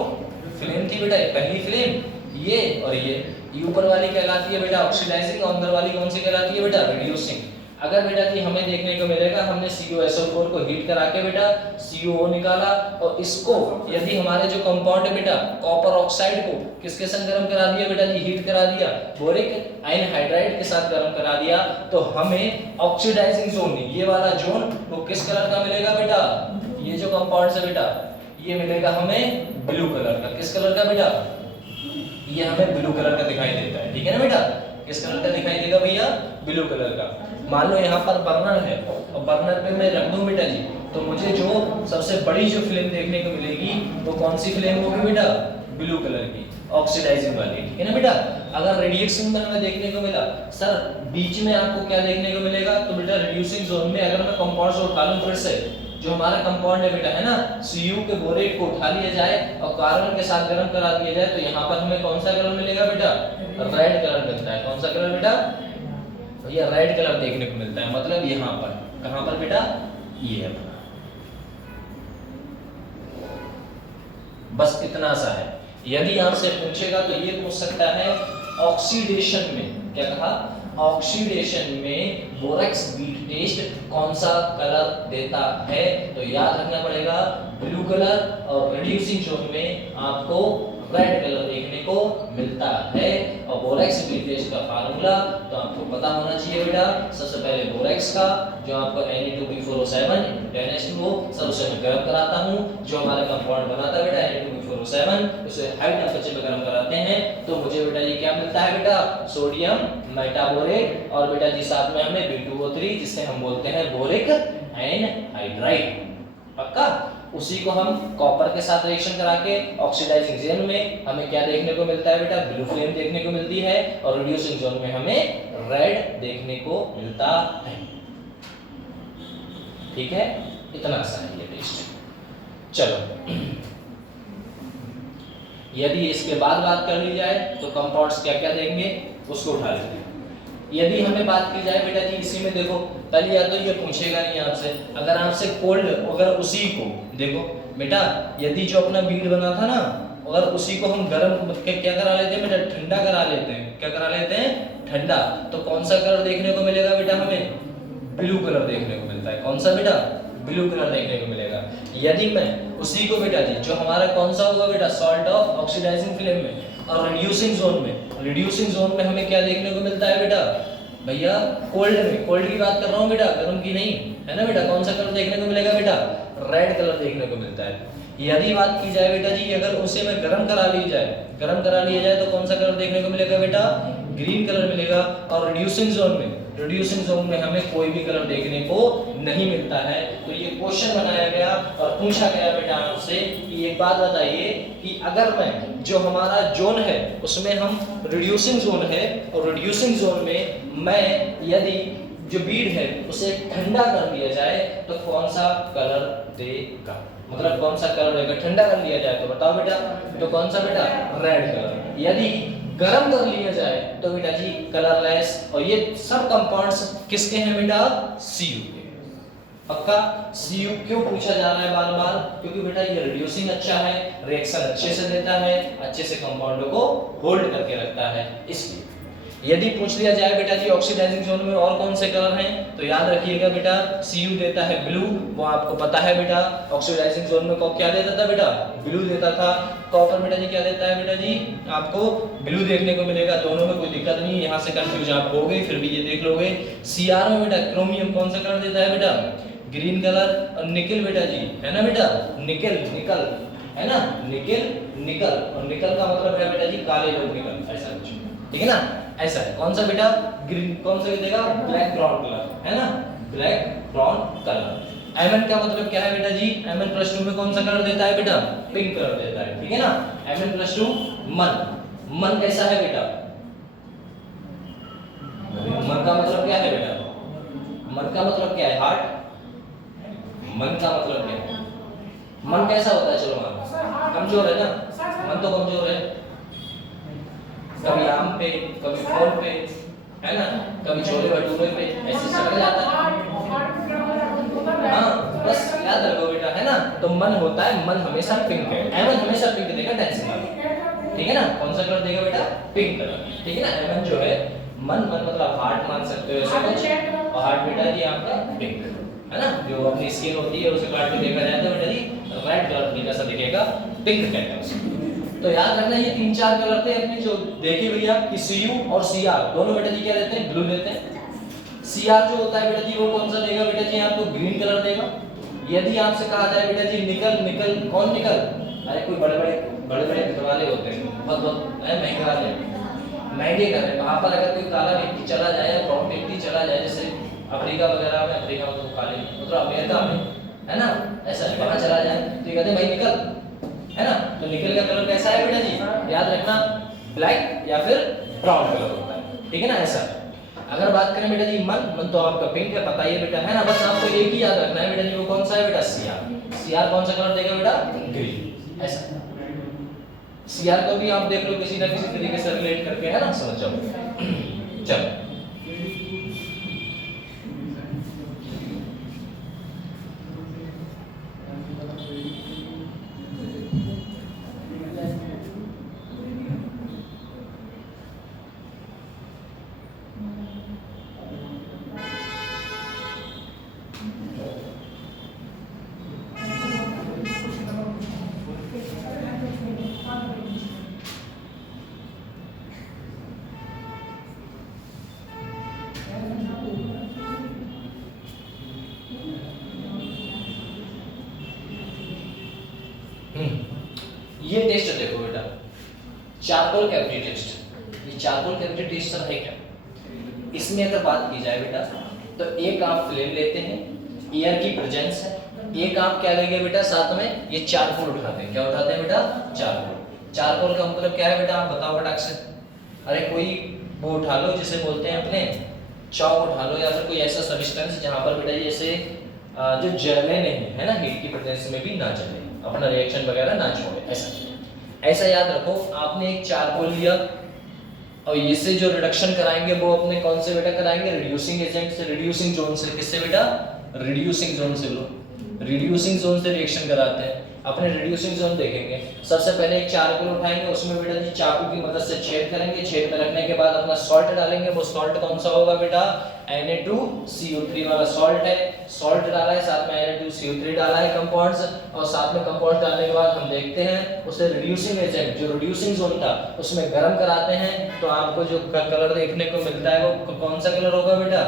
फिल्म थी बेटा, पहली फिल्म ये और ये। ये ऊपर वाली कहलाती है बेटा ऑक्सीडाइजिंग और अंदर वाली कौन सी कहलाती है बेटा रिड्यूसिंग। अगर बेटा जी हमें देखने को मिलेगा हमने CuSO4 को हीट करा के बेटा CuO निकाला और इसको यदि हमारे जो कंपाउंड है बेटा कॉपर ऑक्साइड को किसके संग गर्म करा दिया बेटा जी हीट करा दिया बोरिक आयन हाइड्राइड के साथ गर्म करा दिया तो हमें ऑक्सीडाइजिंग जोन ये वाला जोन वो किस कलर का मिलेगा बेटा ये जो कंपाउंड है बेटा ये मिलेगा हमें ब्लू कलर का। किस कलर का बेटा ये हमें ब्लू कलर का दिखाई देता है ठीक है ना बेटा। किस कलर का दिखाई देगा भैया ब्लू कलर का। मान लो यहाँ पर बर्नर है और बर्नर पे मैं रख दूं बेटा जी तो मुझे जो सबसे बड़ी जो फ्लेम देखने को मिलेगी वो कौन सी फ्लेम होगी बेटा ब्लू कलर की ऑक्सीडाइजिंग वाली ठीक है ना बेटा। अगर रेडिएशन में हमें देखने को मिला सर बीच में आपको क्या देखने को मिलेगा तो बेटा रिड्यूसिंग जोन में अगर मैं कंपाउंड से उठा लूं फिर से जो हमारा कंपाउंड है बेटा है ना Cu के बोरेट को उठा लिया जाए और कार्बन के साथ गर्म करा दिया जाए तो यहाँ पर हमें कौन सा कलर मिलेगा बेटा रेड कलर मिलता है। कौन सा कलर बेटा भैया रेड कलर देखने को मिलता है मतलब यहाँ पर कहाँ पर बेटा ये है बस इतना सा है। यदि आपसे पूछेगा तो ये पूछ सकता है ऑक्सीडेशन में क्या कहा ऑक्सीडेशन में बोरेक्स बीट टेस्ट कौन सा कलर देता है तो याद रखना पड़ेगा ब्लू कलर और रिड्यूसिंग जोन में आपको रेड कलर देखने को मिलता है। और बोरेक्स बीट टेस्ट का फार्मूला तो आपको पता होना चाहिए बेटा सबसे पहले बोरेक्स का जो आपको Na2B4O7 10H2O सर उसे मैं गर्म कराता हूँ जो हमारा कंपाउंड बनाता है बेटा Na2B4O7 उसे हाई टेंपरेचर पे गर्म कराते हैं तो मुझे बेटा ये क्या मिलता है बेटा सोडियम मेटाबोरेट और बेटा जी साथ में हमें B2O3 जिसे हम बोलते हैं बोरिक आयन हाइड्राइड। पक्का उसी को हम कॉपर के साथ रिएक्शन करा के ऑक्सीडाइजिंग जोन में हमें क्या देखने को मिलता है बेटा ब्लू फ्लेम देखने को मिलती है और रिड्यूसिंग जोन में हमें रेड देखने को मिलता है। ठीक है इतना सा है ये टेस्ट। चलो यदि इसके बाद बात कर ली जाए तो कंपाउंड्स क्या क्या देंगे उसको उठा लेते हैं। यदि हमें बात की जाए बेटा जी इसी में देखो पहले या तो ये पूछेगा नहीं आपसे अगर आपसे कोल्ड अगर उसी को देखो बेटा यदि जो अपना बीट बना था ना अगर उसी को हम गर्म क्या करा लेते हैं बेटा ठंडा करा लेते हैं। क्या करा लेते हैं ठंडा तो कौन सा कलर देखने को मिलेगा बेटा हमें ब्लू कलर देखने को मिलता है। कौन सा बेटा ब्लू कलर देखने को मिलेगा। यदि मैं उसी को बेटा जी जो हमारा कौन सा होगा बेटा सॉल्ट ऑफ ऑक्सीडाइजिंग फ्लेम में और रिड्यूसिंग जोन में हमें क्या देखने को मिलता है बेटा भैया कोल्ड में। कोल्ड की बात कर रहा हूँ बेटा गर्म की नहीं है ना बेटा। कौन सा कलर देखने को मिलेगा बेटा रेड कलर देखने को मिलता है। यदि बात की जाए बेटा जी अगर उसे में गर्म करा लिया जाए तो कौन सा कलर देखने को मिलेगा बेटा ग्रीन कलर मिलेगा। और रिड्यूसिंग जोन में हमें कोई भी कलर देखने को नहीं मिलता है। तो ये क्वेश्चन बनाया गया और पूछा गया बेटा आपसे कि एक बात बताइए कि अगर मैं जो हमारा जोन है उसमें हम रिड्यूसिंग जोन है और रिड्यूसिंग जोन में मैं यदि जो बीड है उसे ठंडा कर दिया जाए तो कौन सा कलर देगा मतलब कौन सा कलर देगा ठंडा कर लिया जाए तो बताओ बेटा तो कौन सा बेटा रेड कलर। यदि गर्म कर लिया जाए तो बेटा जी कलरलेस। और ये सब कंपाउंड्स किसके हैं बेटा Cu के। पक्का Cu क्यों पूछा जा रहा है बार बार क्योंकि बेटा ये रिड्यूसिंग अच्छा है रिएक्शन अच्छे से देता है अच्छे से कंपाउंडों को होल्ड करके रखता है इसलिए। यदि पूछ लिया जाए बेटा जी ऑक्सीडाइजिंग जोन में और कौन से कलर हैं तो याद रखिएगा बेटा Cu देता है ब्लू वो आपको पता है बेटा। ऑक्सीडाइजिंग जोन में क्या देता था बेटा ब्लू देता था। कॉपर बेटा जी क्या देता है बेटा जी आपको ब्लू देखने को मिलेगा। दोनों में कोई दिक्कत नहीं है यहाँ से कंफ्यूज आप हो गए फिर भी ये देख लोगे। Cr में बेटा क्रोमियम कौन सा कलर देता है बेटा ग्रीन कलर। और निकल बेटा जी है ना बेटा निकल है ना निकल और निकल का मतलब है बेटा जी काले लोग निकल ऐसा कुछ ठीक है ना ऐसा है। कौन सा बेटा ग्रीन कौन सा देगा ब्लैक ब्राउन कलर है ना ब्लैक ब्राउन कलर। Mn का मतलब क्या है बेटा जी Mn+2 में कौन सा कलर देता है बेटा पिंक कलर देता है ठीक है ना। Mn+2 मन कैसा है बेटा मन का मतलब क्या है बेटा मन का मतलब क्या है हार्ट। मन का मतलब क्या है मन कैसा होता है चलो मान कमजोर है ना मन तो कमजोर है कभी आम पे कभी फल पे है ना कभी छोले भटूरे पे ऐसे चला जाता है। हाँ बस याद रखो बेटा है ना तो मन होता है मन हमेशा पिंक है। एमन हमेशा पिंक देगा टेंशन ठीक है ना, कौन सा कलर देगा बेटा, पिंक कलर, ठीक है ना। एमन जो है मन मतलब हार्ट मान सकते हो ऐसा कुछ, और हार्ट बेटा जी आपका पिंक है ना, जो अपनी स्किन होती है उसे काट के देखा जाए तो बेटा जी रेड कलर नीला सा दिखेगा, पिंक कहते हैं उसे। तो याद रखना ये 3-4 कलर थे अपने जो देखे भैया कि Cu और Cr दोनों बेटा जी क्या देते हैं, ब्लू देते हैं। Cr जो होता है बेटा जी वो कौन सा देगा बेटा जी, आपको ग्रीन कलर देगा। यदि आपसे कहा जाए बेटा जी निकल, निकल कौन निकल, अरे कोई बड़े बड़े घर वाले होते हैं बहुत महंगे वाले, महंगे घर है, वहां पर अगर कोई काला व्यक्ति चला जाए या ब्राउन व्यक्ति चला जाए, जैसे अफ्रीका वगैरह में, अफ्रीका में तो काले मतलब अमेरिका में है ना, ऐसा वहां चला जाए तो ये कहते हैं भाई निकल, है ना। तो निकल का कलर कैसा है बेटा जी, याद रखना ब्लैक या फिर ब्राउन कलर होता है, ठीक है ना ऐसा। अगर बात करें बेटा जी मन तो आपका पिंक है, पता ही है बेटा, है ना। बस आपको एक ही याद रखना है बेटा जी, वो कौन सा है बेटा, Cr कौन सा कलर देगा बेटा, ग्रीन, ऐसा। Cr को भी आप देख लो किसी ना किसी तरीके से रिलेट करके, है ना, समझ जाओ। चलो ये टेस्ट देखो बेटा, चारकोल कैविटी टेस्ट। ये चारकोल कैविटी टेस्ट सर है क्या, इसमें अगर बात की जाए बेटा तो एक आप फ्लेम लेते हैं, एयर की प्रेजेंस है, एक आप क्या लेंगे बेटा साथ में, ये चारकोल उठाते हैं। क्या उठाते हैं बेटा, चारकोल। चारकोल का मतलब क्या है बेटा, आप बताओ फटाक से। अरे कोई वो उठा लो जिसे बोलते हैं अपने चौक उठा लो, या फिर कोई ऐसा सब्सटेंस जहां पर बेटा जैसे जो जले नहीं है ना, हीट की प्रेजेंस में भी ना जले, अपना रिएक्शन वगैरह ना छोड़े, ऐसा याद रखो। आपने एक चारकोल लिया और इससे जो रिडक्शन कराएंगे वो अपने कौन से बेटा कराएंगे, रिड्यूसिंग एजेंट से, रिड्यूसिंग जोन से। किससे बेटा, रिड्यूसिंग जोन से। लो रिड्यूसिंग जोन से रिएक्शन कराते हैं। अपने रिड्यूसिंग जोन देखेंगे, सबसे पहले एक चारकोल उठाएंगे, उसमें बेटा जी चाकू की मदद से छेद करेंगे, छेद में रखने के बाद अपना सॉल्ट डालेंगे। वो सॉल्ट कौन सा होगा बेटा, Na2CO3 वाला सॉल्ट है। सॉल्ट डाला है, साथ में Na2CO3 डाला है कंपाउंड्स, और साथ में कंपाउंड डालने के बाद हम देखते हैं उसे रिड्यूसिंग एजेंट जो रिड्यूसिंग जोन था उसमें गर्म कराते हैं, तो आपको जो कलर देखने को मिलता है वो कौन सा कलर होगा बेटा,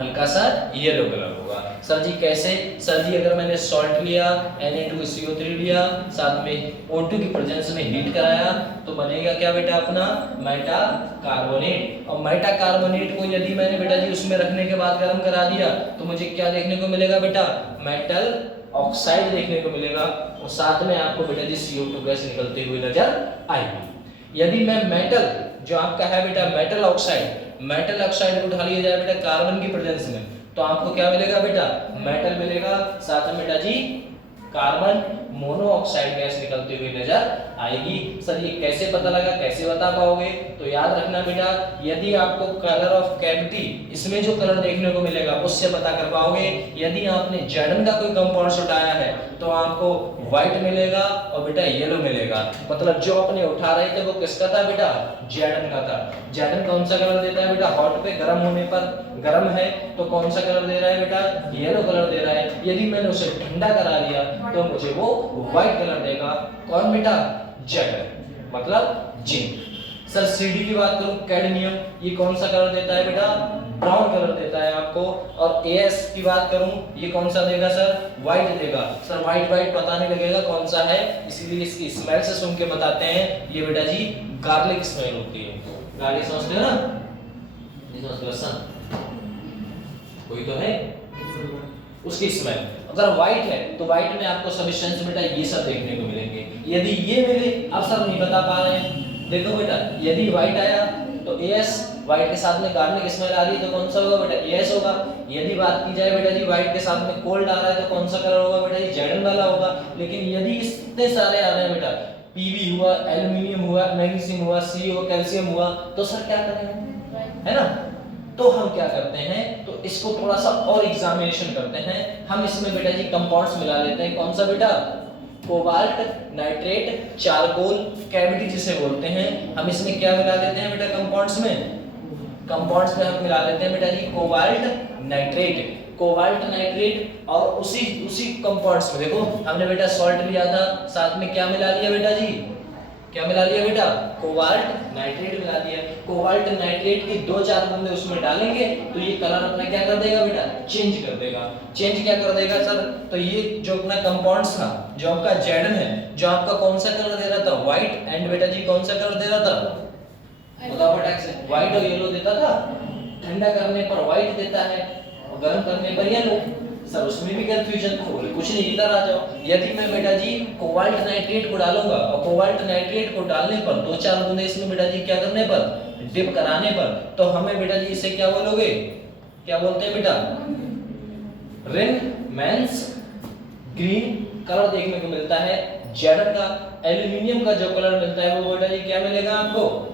हल्का सा येलो कलर होगा। सर जी कैसे, सर जी अगर मैंने सॉल्ट लिया, Na2CO3 लिया, साथ में O2 की प्रेजेंस में हीट कराया, तो बनेगा क्या बेटा अपना मेटा कार्बोनेट। और मेटा कार्बोनेट को यदि मैंने बेटा जी उसमें रखने के बाद गर्म करा दिया तो मुझे क्या देखने को मिलेगा बेटा, मेटल ऑक्साइड देखने को मिलेगा, और साथ में आपको बेटा जी CO2 गैस निकलती हुई नजर आएगी। यदि मैं मेटल जो आपका है बेटा मेटल ऑक्साइड को उठा लिया जाए बेटा कार्बन की प्रेजेंस में, तो आपको क्या मिलेगा बेटा, मेटल मिलेगा, साथ में बेटा जी कार्बन मोनोऑक्साइड गैस निकलती हुई नजर आएगी। सर ये कैसे पता लगा, कैसे बता पाओगे, तो याद रखना बेटा, यदि आपको कलर ऑफ कैविटी इसमें जो कलर देखने को मिलेगा उससे पता कर पाओगे। यदि आपने जर्डन का कोई कंपाउंड उठाया है तो आपको व्हाइट मिलेगा और बेटा येलो मिलेगा, मतलब जो अपने उठा रहे थे वो किसका था बेटा, जर्डन का था। जर्डन कौन सा कलर देता है बेटा, हॉट पे गर्म होने पर, गर्म है तो कौन सा कलर दे रहा है बेटा, येलो कलर दे रहा है। यदि मैंने उसे ठंडा करा दिया तो मुझे वो व्हाइट कलर देगा, कौन बेटा, जर्डन मतलब जिंक। सर सीडी की बात करूं, कैडमियम, ये कौन सा कलर देता है बेटा, ब्राउन कलर देता है आपको। और एस की बात करूं, ये कौन सा देगा सर, व्हाइट देगा। सर व्हाइट व्हाइट पता नहीं लगेगा कौन सा है, इसीलिए इसकी स्मेल से सुन के बताते हैं, ये बेटा जी गार्लिक स्मेल होती है। गार्लिक समझते हो ना, ये समझते हो सन, कोई तो है उसकी स्मेल। अगर व्हाइट है तो व्हाइट में आपको सब्सटेंस बेटा ये सब देखने को मिलेंगे। यदि ये मिले, अब सर नहीं बता पा रहे हैं, देखो बेटा यदि व्हाइट आया तो एस, व्हाइट के साथ में गार्लिक स्मेल आ रही है तो कौन सा होगा बेटा, एस होगा। यदि बात की जाए बेटा जी व्हाइट के साथ में कोल्ड आ रहा है तो कौन सा कलर होगा बेटा, ये जर्डन वाला होगा। लेकिन यदि इतने सारे आ रहे हैं बेटा, पीबी हुआ, एल्युमिनियम हुआ, मैग्नीशियम हुआ, सी हुआ, कैल्शियम हुआ, तो सर क्या करें, है ना। तो हम क्या करते हैं, तो इसको थोड़ा सा और एग्जामिनेशन करते हैं हम। इसमें बेटा जी कंपाउंड्स मिला लेते हैं, कौन सा बेटा, कोबाल्ट नाइट्रेट चारकोल कैविटी जिसे बोलते हैं, हम इसमें क्या मिला देते हैं बेटा कंपाउंड्स में हम मिला देते हैं बेटा जी कोबाल्ट नाइट्रेट और उसी कंपाउंड्स में देखो हमने बेटा सॉल्ट लिया था, साथ में क्या मिला लिया बेटा जी, क्या मिला लिया बेटा, कोबाल्ट नाइट्रेट मिला दिया। कोबाल्ट नाइट्रेट की 2-4 बूंदे उसमें डालेंगे तो ये कलर अपना क्या कर देगा बेटा, चेंज कर देगा। चेंज क्या कर देगा सर, तो ये जो अपना कंपाउंड्स था, जो आपका Zn है, जो आपका कौन सा कलर दे रहा था, व्हाइट, एंड बेटा जी कौन सा कलर दे रहा था, बताओ फटाक से, व्हाइट और येलो देता था। ठंडा करने पर व्हाइट देता है और गर्म करने पर येलो। सर उसमें भी कंफ्यूजन, तो बोले कुछ नहीं, इधर आ जाओ। यदि मैं बेटा जी कोबाल्ट नाइट्रेट को डालूंगा और कोबाल्ट नाइट्रेट को डालने पर 2-4 बूंदे इसमें बेटा जी क्या करने पर, डिप कराने पर, तो हमें बेटा जी इसे क्या बोलोगे, क्या बोलते हैं बेटा, रिंगमैन्स ग्रीन कलर देखने को मिलता है। Zn का एल्युमिनियम का जो कलर मिलता है वो बेटा जी क्या मिलेगा आपको,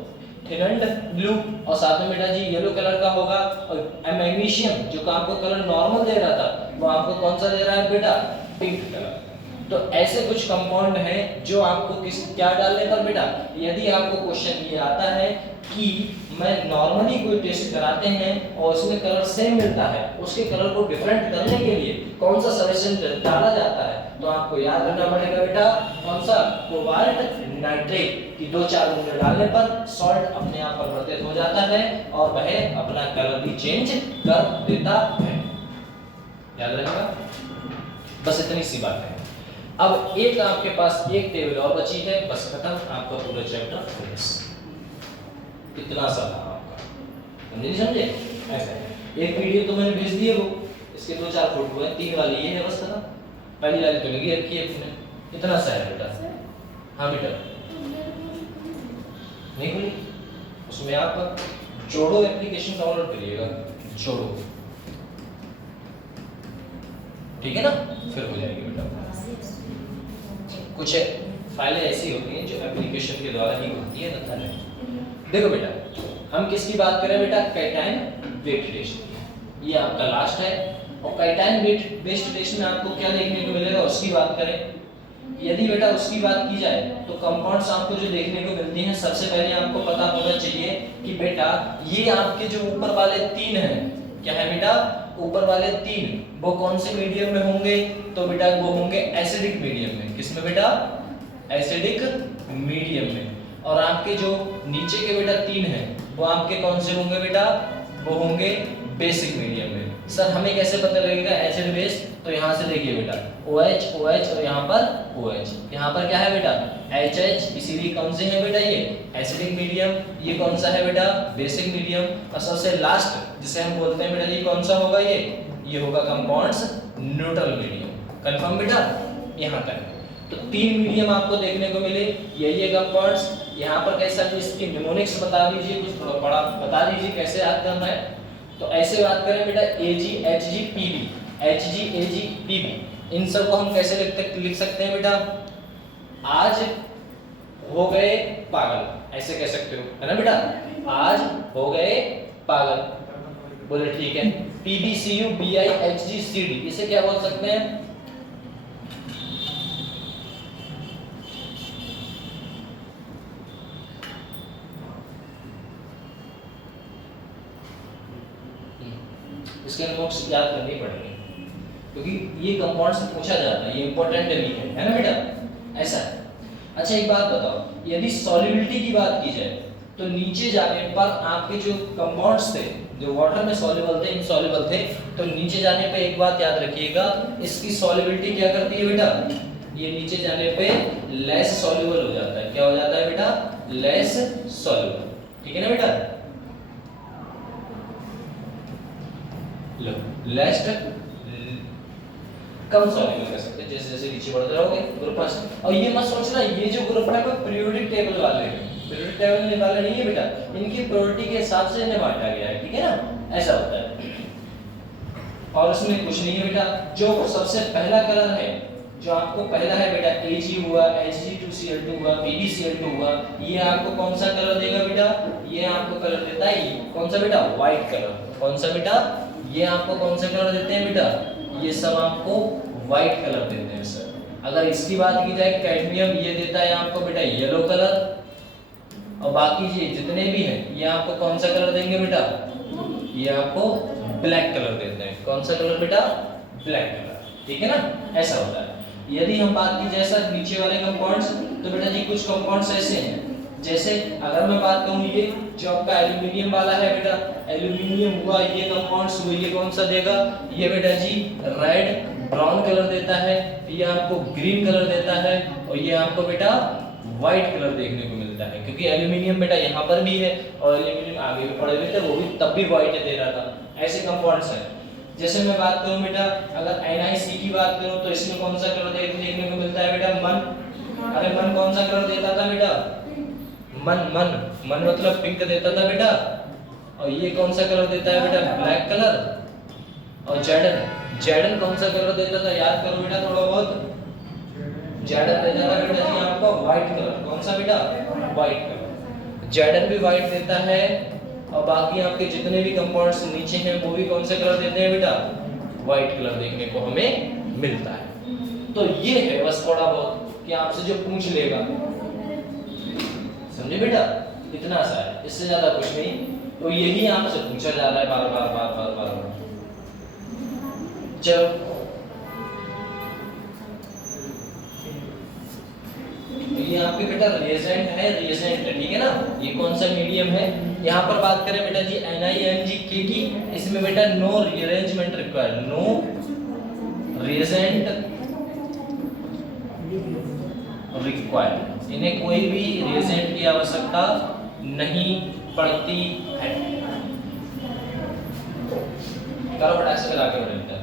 थिनड ब्लू, और साथ में बेटा जी येलो कलर का होगा। और मैग्नीशियम जो का आपको कलर नॉर्मल दे रहा था वो आपको कौन सा दे रहा है बेटा, पिंक कलर। तो ऐसे कुछ कंपाउंड हैं जो आपको क्या डालने पर बेटा, यदि आपको क्वेश्चन ये आता है कि मैं नॉर्मली कोई टेस्ट कराते हैं और उसमें कलर सेम मिलता है, उसके कलर को डिफरेंट करने के लिए कौन सा सॉल्यूशन डाला जाता है, तो आपको याद रखना पड़ेगा बेटा कौन सा, कोबाल्ट नाइट्रेट की 2-4 बूंदे डालने पर सॉल्ट अपने आप परिवर्तित हो जाता है और वह अपना कलर भी चेंज कर देता है। याद रखिएगा, बस इतनी सी बात है। अब एक आपके पास एक टेबल और बची है, बस खत्म आपका पूरा चैप्टर फिनिश। इतना सा था आपका, समझे? ऐसा है। एक पीडीएफ तो मैंने भेज दी है, वो इसके 2-4 फोटो है, 3 वाली ये है, बस खत्म। पहली वाली तो लगी रखी है अपने, इतना सा है बेटा। हाँ बेटा नहीं खुली, उसमें आप जोड़ो एप्लीकेशन डाउनलोड करिएगा, जोड़ो, ठीक है ना, फिर हो जाएगी बेटा। कुछ फाइलें ऐसी होती हैं जो एप्लीकेशन के द्वारा ही होती है, ना नहीं। देखो बेटा हम किसकी बात करें बेटा, कैटायन वेट टेस्ट, ये आपका लास्ट है। और कैटायन वेट बेस्ड टेस्ट में आपको क्या देखने को मिलेगा उसकी बात करें, यदि बेटा उसकी बात की जाए तो कंपाउंड्स आपको जो देखने को मिलती हैं, सबसे पहले आपको पता होना चाहिए कि बेटा ये आपके जो ऊपर वाले 3 हैं, क्या है बेटा, ऊपर वाले 3 वो कौन से मीडियम में होंगे, तो बेटा वो होंगे एसिडिक मीडियम में। किसमें बेटा, एसिडिक मीडियम में। और आपके जो नीचे के बेटा 3 हैं वो आपके कौन से होंगे बेटा, वो होंगे बेसिक मीडियम में। सर हमें कैसे पता लगेगा एसिड बेस, तो यहाँ से देखिए बेटा OH OH और यहाँ पर OH, यहाँ पर क्या है बेटा HH, इसीलिए कौन से हैं बेटा ये एसिडिक मीडियम, ये कौन सा है बेटा बेसिक मीडियम। और सबसे लास्ट जिसे हम बोलते हैं बेटा ये कौन सा होगा, ये होगा कंपाउंड्स न्यूट्रल मीडियम। कंफर्म बेटा, यहाँ तक तो 3 मीडियम आपको देखने को मिले, ये कंपाउंड्स। यहाँ पर कैसा इसकी निमोनिक्स बता दीजिए, कुछ थोड़ा बड़ा बता दीजिए कैसे याद करना है। तो ऐसे बात करें बेटा Ag Hg Pb, Hg Ag Pb, इन सब को हम कैसे लिख सकते हैं बेटा, आज हो गए पागल, ऐसे कह सकते हो, है ना बेटा, आज हो गए पागल, बोले ठीक है। PbCu Bi Hg Cd, इसे क्या बोल सकते हैं, इसके नोट्स याद करनी पड़ेंगे क्योंकि ये कंपाउंड से पूछा जाता है, ये इंपॉर्टेंट भी है ना बेटा, ऐसा है। अच्छा एक बात बताओ, यदि सॉल्युबिलिटी की बात की जाए तो नीचे जाने पर आपके जो कंपाउंड्स थे जो वाटर में सॉल्युबल थे, इनसॉल्युबल थे, तो नीचे जाने पे एक बात याद रखिएगा, इसकी सॉल्युबिलिटी क्या करती है बेटा, ये नीचे जाने पे लेस सॉल्युबल हो जाता है। क्या हो जाता है बेटा, लेस सॉल्युबल, ठीक है ना बेटा। लो लेस्ट कम सॉल्युबल कर सकते हैं, जैसे जैसे नीचे बढ़ते रहोगे ग्रुप फर्स्ट। और ये मत सोचना ये जो ग्रुप है वो पीरियोडिक टेबल वाले हैं, पीरियोडिक टेबल में वाले नहीं है बेटा, इनकी प्रायोरिटी के हिसाब से इन्हें बांटा गया है, ठीक है ना, ऐसा होता है। और उसमें कुछ नहीं है बेटा, जो सबसे पहला कलर है जो आपको पहला है बेटा Ag हुआ, Hg2Cl2 हुआ, PbCl2 हुआ, ये आपको कौन सा कलर देगा बेटा, ये आपको कलर देता है कौन सा बेटा, व्हाइट कलर। कौन सा बेटा, ये आपको कौन सा कलर देते हैं बेटा, ये सब आपको व्हाइट कलर देते हैं सर। अगर इसकी बात की जाए कैडमियम, ये देता है आपको बेटा येलो कलर, और बाकी ये जितने भी हैं ये आपको कौन सा कलर देंगे बेटा, ये आपको ब्लैक कलर देते हैं। कौन सा कलर बेटा, ब्लैक कलर, ठीक है ना, ऐसा होता है। यदि हम बात की जाए सर नीचे वाले कंपाउंड्स, तो बेटा जी कुछ कंपाउंड्स ऐसे हैं, जैसे अगर मैं बात करूं ये जो आपका एल्यूमिनियम वाला है बेटा, एल्यूमिनियम हुआ, ये कंपाउंड्स हुए, ये कौन सा देगा, ये बेटा जी रेड ब्राउन कलर देता है, ये आपको ग्रीन कलर देता है, और ये आपको बेटा व्हाइट कलर देखने को मिलता है, क्योंकि एल्यूमिनियम बेटा यहाँ पर भी है और एल्यूमिनियम आगे भी पड़े हुए थे, वो भी तब भी व्हाइट दे रहा था। ऐसे कंपाउंड्स हैं। जैसे मैं बात करूं बेटा, अगर NiC की बात करूं तो इसमें कौन सा कलर देखने को मिलता है बेटा, मन। अरे मन कौन सा कलर देता था बेटा, मन मन मन मतलब पिंक देता था बेटा, और ये कौन सा कलर देता है बेटा, ब्लैक कलर। और जैडन, जैडन कौन सा कलर देता था, याद करो बेटा थोड़ा बहुत, जैडन देता था बेटा जी आपको व्हाइट कलर। कौन सा बेटा, व्हाइट कलर। जैडन भी व्हाइट देता है, और बाकी आपके जितने भी कंपाउंड्स नीचे हैं वो भी कौन सा कलर देते हैं बेटा, व्हाइट कलर देखने को हमें मिलता है। तो ये है बस थोड़ा बहुत कि आपसे जो पूछ लेगा, समझे बेटा, इतना सा है, इससे ज्यादा कुछ नहीं। तो यही आपसे पूछा जा रहा है बार बार बार बार बार बार। चलो तो ये आपके बेटा रिएजेंट है, रिएजेंट है, ठीक है ना। ये कौन सा मीडियम है, यहाँ पर बात करें बेटा जी NiMgK की, इसमें बेटा no rearrangement required, no reagent required, इन्हें कोई भी रिएजेंट की आवश्यकता नहीं पड़ती है। करो फटाक से फिर आगे बढ़े बेटा।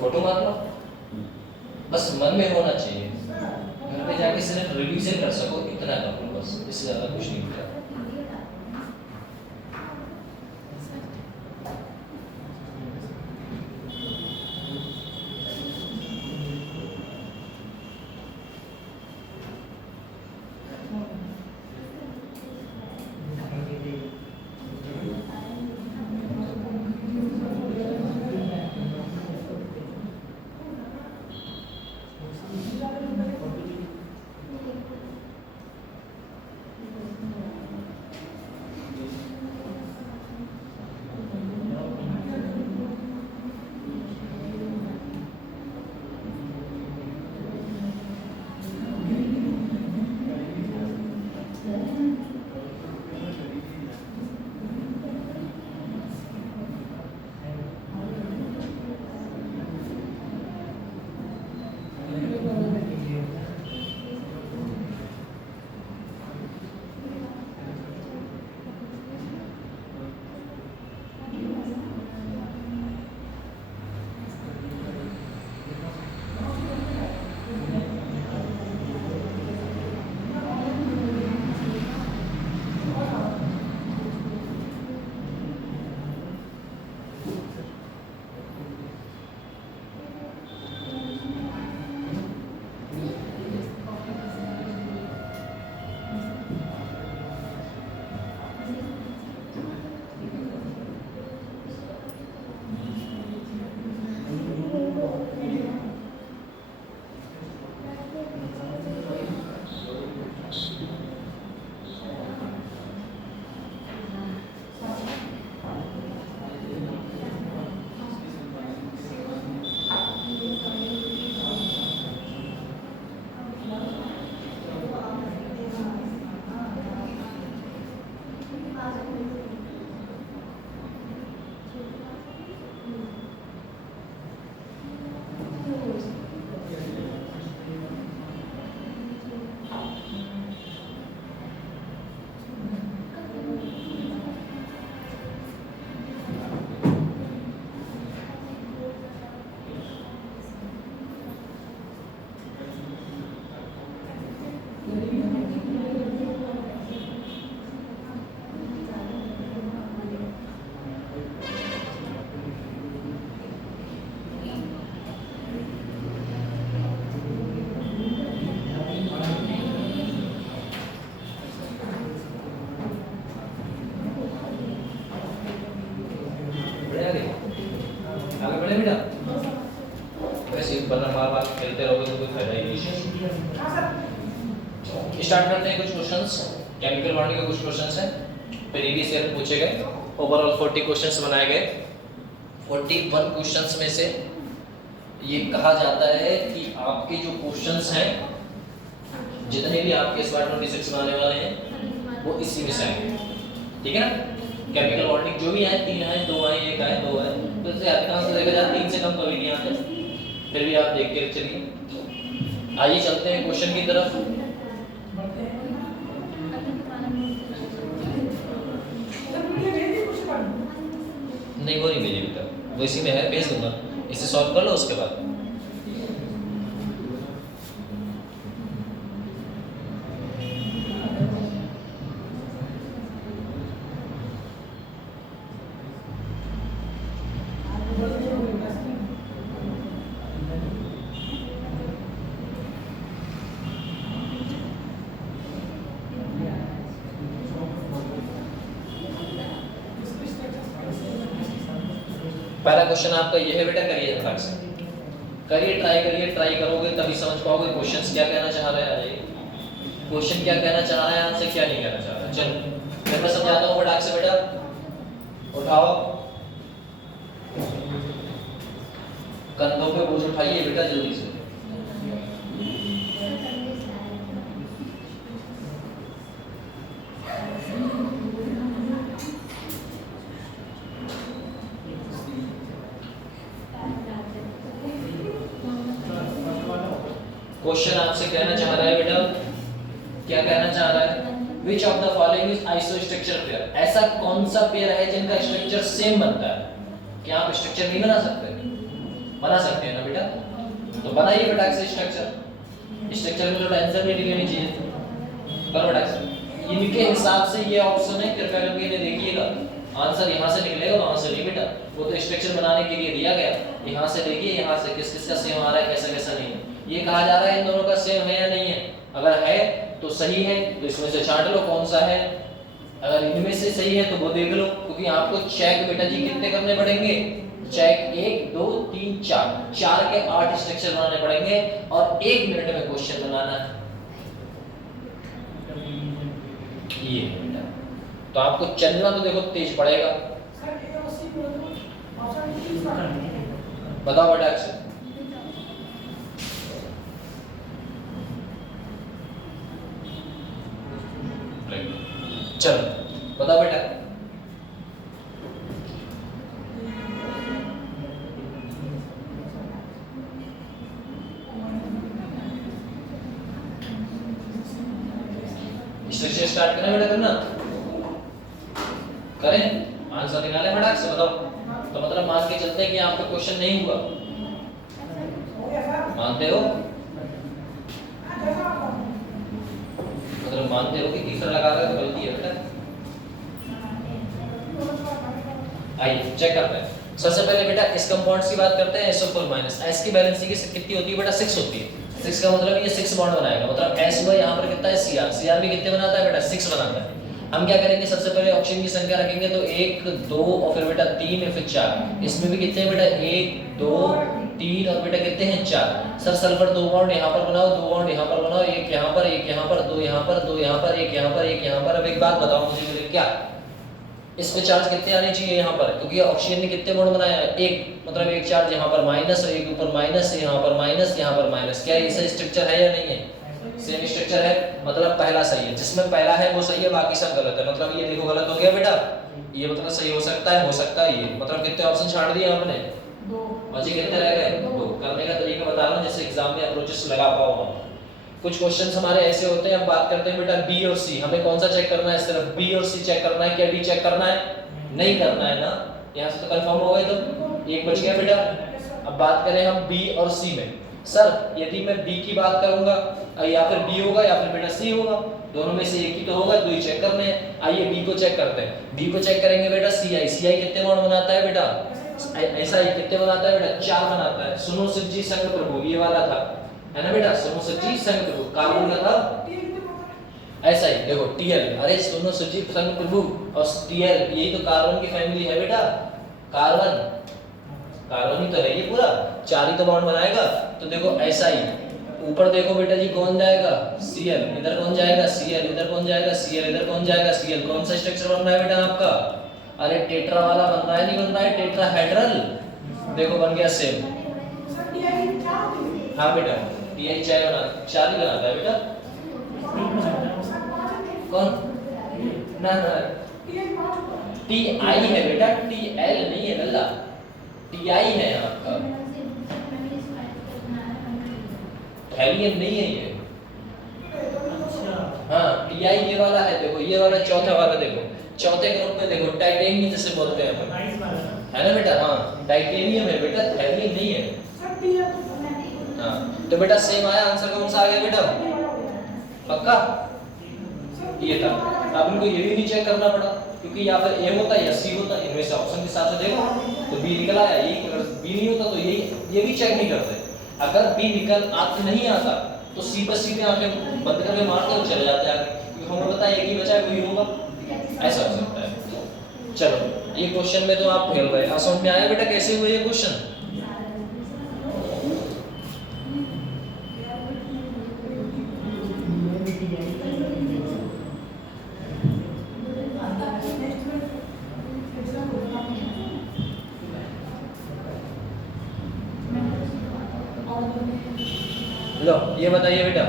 फोटो मार लो, बस मन में होना चाहिए, घर पे जाके सिर्फ रिवीजन कर सको, इतना कर लो बस, इससे ज्यादा कुछ नहीं होता। स्टार्ट करते हैं कुछ क्वेश्चंस। केमिकल बॉन्डिंग के कुछ क्वेश्चंस हैं, प्रीवियस ईयर पूछे गए। ओवरऑल 40 क्वेश्चंस बनाए गए। 41 क्वेश्चंस में से ये कहा जाता है कि आपके जो क्वेश्चंस हैं, जितने भी आपके इस बार 26 में आने वाले हैं, वो इसी में से आएंगे। ठीक है ना? केमिकल बॉन्डिंग जो भी है, 3 है, 2 है, 1 है, 2 है, तो इससे अधिकांश देखा जाए 3 से कम कभी नहीं आते। फिर भी आप देख के चलिए। आइए चलते हैं क्वेश्चन की तरफ। नहीं वो नहीं भेजी अभी तक, वो इसी में है, भेज दूंगा। इसे सॉल्व कर लो उसके बाद। पहला क्वेश्चन आपका ये है बेटा, करिए फटाक से करिए, ट्राई करोगे तभी समझ पाओगे क्वेश्चन क्या कहना चाह रहा है। क्वेश्चन क्या कहना चाह रहा है आपसे, क्या नहीं कहना चाह रहा है। चलो मैं समझाता हूँ फटाक से बेटा, उठाओ कंधों पे बोझ उठाइए बेटा जल्दी से। क्वेश्चन आपसे कहना चाह रहा है बेटा, क्या कहना चाह रहा है, which of the following is isostructure pair. ऐसा कौन सा पेयर है जिनका स्ट्रक्चर सेम बनता है। क्या आप स्ट्रक्चर नहीं बना सकते? बना सकते हैं ना बेटा, तो बनाइए बेटा से स्ट्रक्चर में जो टेंशन नहीं लेनी चाहिए। करो बेटा से। इनके हिसाब से ये ऑप्शन है, कृपया करके इन्हें देखिएगा। आंसर यहाँ से निकलेगा, वहां से नहीं बेटा, वो तो स्ट्रक्चर बनाने के लिए दिया गया। यहाँ से देखिए, यहाँ से किस किस का सेम आ रहा है, कैसा कैसा नहीं है। ये कहा जा रहा है इन दोनों का सेम है या नहीं है। अगर है तो सही है, तो इसमें से छांट लो कौन सा है। अगर इनमें से सही है तो वो देख लो, क्योंकि आपको चेक बेटा जी कितने करने पड़ेंगे। चेक 1 2 3 4 के 8 स्ट्रक्चर बनाने पड़ेंगे और 1 मिनट में क्वेश्चन बनाना है। ये बेटा, तो आपको चलना तो देखो तेज पड़ेगा। बताओ बेटा अक्षर। चलो बताओ बेटा। स्ट्रक्चर स्टार्ट करना बेटा, करना करें, आंसर निकालें फटाक से। बताओ, तो मतलब मान के चलते हैं कि आपका क्वेश्चन नहीं हुआ, मानते हो? मतलब मानते हो कि तीसरा लगा रहा है तो गलती है बेटा। आइए चेक करते हैं। सबसे पहले बेटा इस कंपाउंड्स की बात करते हैं। SO4- S की वैलेंसी कितनी होती है बेटा? 6 होती है। 6 का मतलब ये 6 बॉन्ड बनाएगा, मतलब S हुआ, यहाँ पर कितना है Cr भी कितने बनाता है बेटा? 6 बनाता है। हम क्या करेंगे, सबसे पहले ऑक्सीजन की संख्या रखेंगे, तो 1 2 और फिर बेटा 3 फिर 4। इसमें भी कितने हैं बेटा? 1 2 3 और बेटा कितने हैं? 4। सर सल्फर 2 बॉन्ड यहाँ पर बनाओ, 2 बॉन्ड यहाँ पर बनाओ, 1 यहाँ पर, 1 यहाँ पर, 2 यहाँ पर, 2 यहाँ पर, 1 यहाँ पर, 1 यहाँ पर। अब एक बात बताओ मुझे मेरे, क्या इस पे चार्ज कितने आने चाहिए यहाँ पर? क्योंकि ऑक्सीजन ने कितने बॉन्ड बनाया है? 1, मतलब एक चार्ज यहाँ पर माइनस और एक ऊपर माइनस, यहाँ पर माइनस, यहाँ पर माइनस। क्या ये स्ट्रक्चर है या नहीं है? सेम स्ट्रक्चर है, मतलब पहला सही है। जिसमें पहला है वो सही है, बाकी सब गलत है। मतलब ये देखो गलत हो गया बेटा, ये मतलब सही हो सकता है ये। मतलब कितने ऑप्शन छाड़ दिए आपने? 2। बचे कितने रह गए? 2। करने का तरीका बता रहा हूँ जिससे एग्जाम में अप्रोचेस लगा पाओ। कुछ क्वेश्चंस हमारे ऐसे होते हैं, हम बात करते हैं बेटा बी और सी। हमें कौन सा चेक करना है? सिर्फ बी और सी चेक करना है। क्या डी चेक करना है? नहीं करना है ना। यहाँ से तो कंफर्म हो गए, तो एक बच गया बेटा। अब बात करें हम बी और सी में। सर यदि मैं बी की बात करूंगा, या फिर बी होगा या फिर बेटा सी होगा, दोनों में से एक ही तो होगा, दो ही चेक करने हैं। आइए बी को चेक करते हैं। बी को चेक करेंगे बेटा CI कितने बॉन्ड बनाता है बेटा? ऐसा ही कितने बनाता है बेटा? 4 बनाता है। सुनो सज्जी संग प्रभु, ये वाला था है ना बेटा, सुनो सज्जी संग प्रभु। कार्बन का था ऐसा ही, देखो TL, अरे सुनो सज्जी संग प्रभु और TL, यही तो कार्बन की फैमिली है बेटा। कार्बन ही तो है ये पूरा, 4 ही तो बॉन्ड बनाएगा। तो देखो ऐसा ही ऊपर देखो बेटा जी कौन जाएगा Cl, इधर कौन जाएगा Cl, इधर कौन जाएगा Cl, इधर कौन जाएगा Cl। कौन सा स्ट्रक्चर बन रहा है बेटा आपका? अरे टेट्रा वाला बन रहा है, नहीं बन रहा है टेट्राहेड्रल। देखो बन गया सेम। हाँ बेटा pH चाय बना 4 ही बनाता है बेटा। कौन ना ना Ti है बेटा, Tl नहीं है गल्ला, Ti है आपका, हेलियम नहीं है ये। हाँ Ti ये वाला है, देखो ये वाला चौथा वाला, देखो चौथे ग्रुप में देखो टाइटेनियम जिसे बोलते हैं अपन, है ना बेटा? हाँ टाइटेनियम है बेटा, हेलियम नहीं है। हाँ तो बेटा सेम आया, आंसर कौन सा आ गया बेटा? पक्का ये था। अब इनको ये भी नहीं चेक करना पड़ा क्योंकि या फिर ए होता या सी होता, इनमें से ऑप्शन के साथ से देखो तो बी निकल आया। ये अगर बी नहीं होता तो ये भी चेक नहीं करते। अगर बी निकल आते नहीं आता तो सी पर सीधे आंखें बंद करके मारते और चले जाते आगे, क्योंकि हमें पता है एक ही बचा है, वही होगा। ऐसा हो सकता है। चलो ये क्वेश्चन में तो आप फेल गए। समझ में आया बेटा कैसे हुए ये क्वेश्चन? लो ये बताइए बेटा,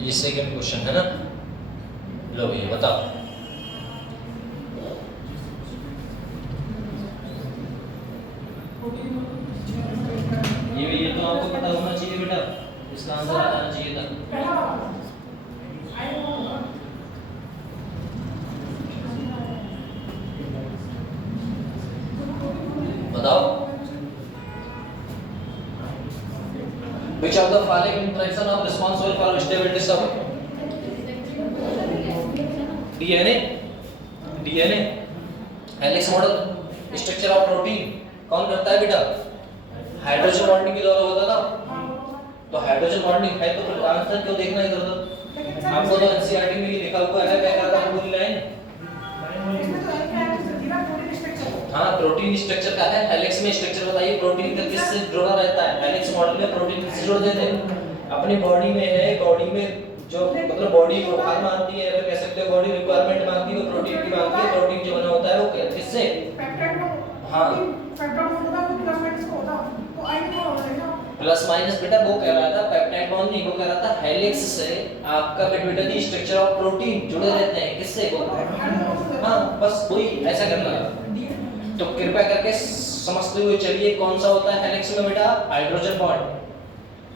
ये सेकंड क्वेश्चन है ना। लो ये बताओ, ये तो आपको पता होना चाहिए बेटा, इसका आंसर आ जाना चाहिए था। बताओ which of the following interaction are responsible for stability of DNA helix model, structure of protein कौन करता है बेटा? हाइड्रोजन बॉन्डिंग के द्वारा होता था। तो हाइड्रोजन बॉन्डिंग है तो फिर आंसर क्यों देखना इधर उधर? आपको तो एनसीईआरटी में ही लिखा हुआ है, क्या कहा था पूरी लाइन? हाँ प्रोटीन स्ट्रक्चर का है। हेलिक्स में स्ट्रक्चर बताइए, प्रोटीन का किससे जुड़ा रहता है? हेलिक्स मॉडल में प्रोटीन किससे जोड़ देते हैं? अपनी बॉडी में है, बॉडी में जो मतलब बॉडी को भार मांगती है, कह सकते हो बॉडी रिक्वायरमेंट मांगती है, वो प्रोटीन की मांगती है। प्रोटीन जो बना होता है वो किससे? हाँ प्लस माइनस बेटा वो कह रहा था, पेप्टाइड बॉन्ड नहीं, वो कह रहा था हेलिक्स से आपका बेटा स्ट्रक्चर ऑफ प्रोटीन जुड़े रहते हैं। किससे? वो हाँ बस वही ऐसा करना है। तो कृपया करके समझते हुए चलिए कौन सा होता है हेलिक्स में बेटा? Hydrogen bond.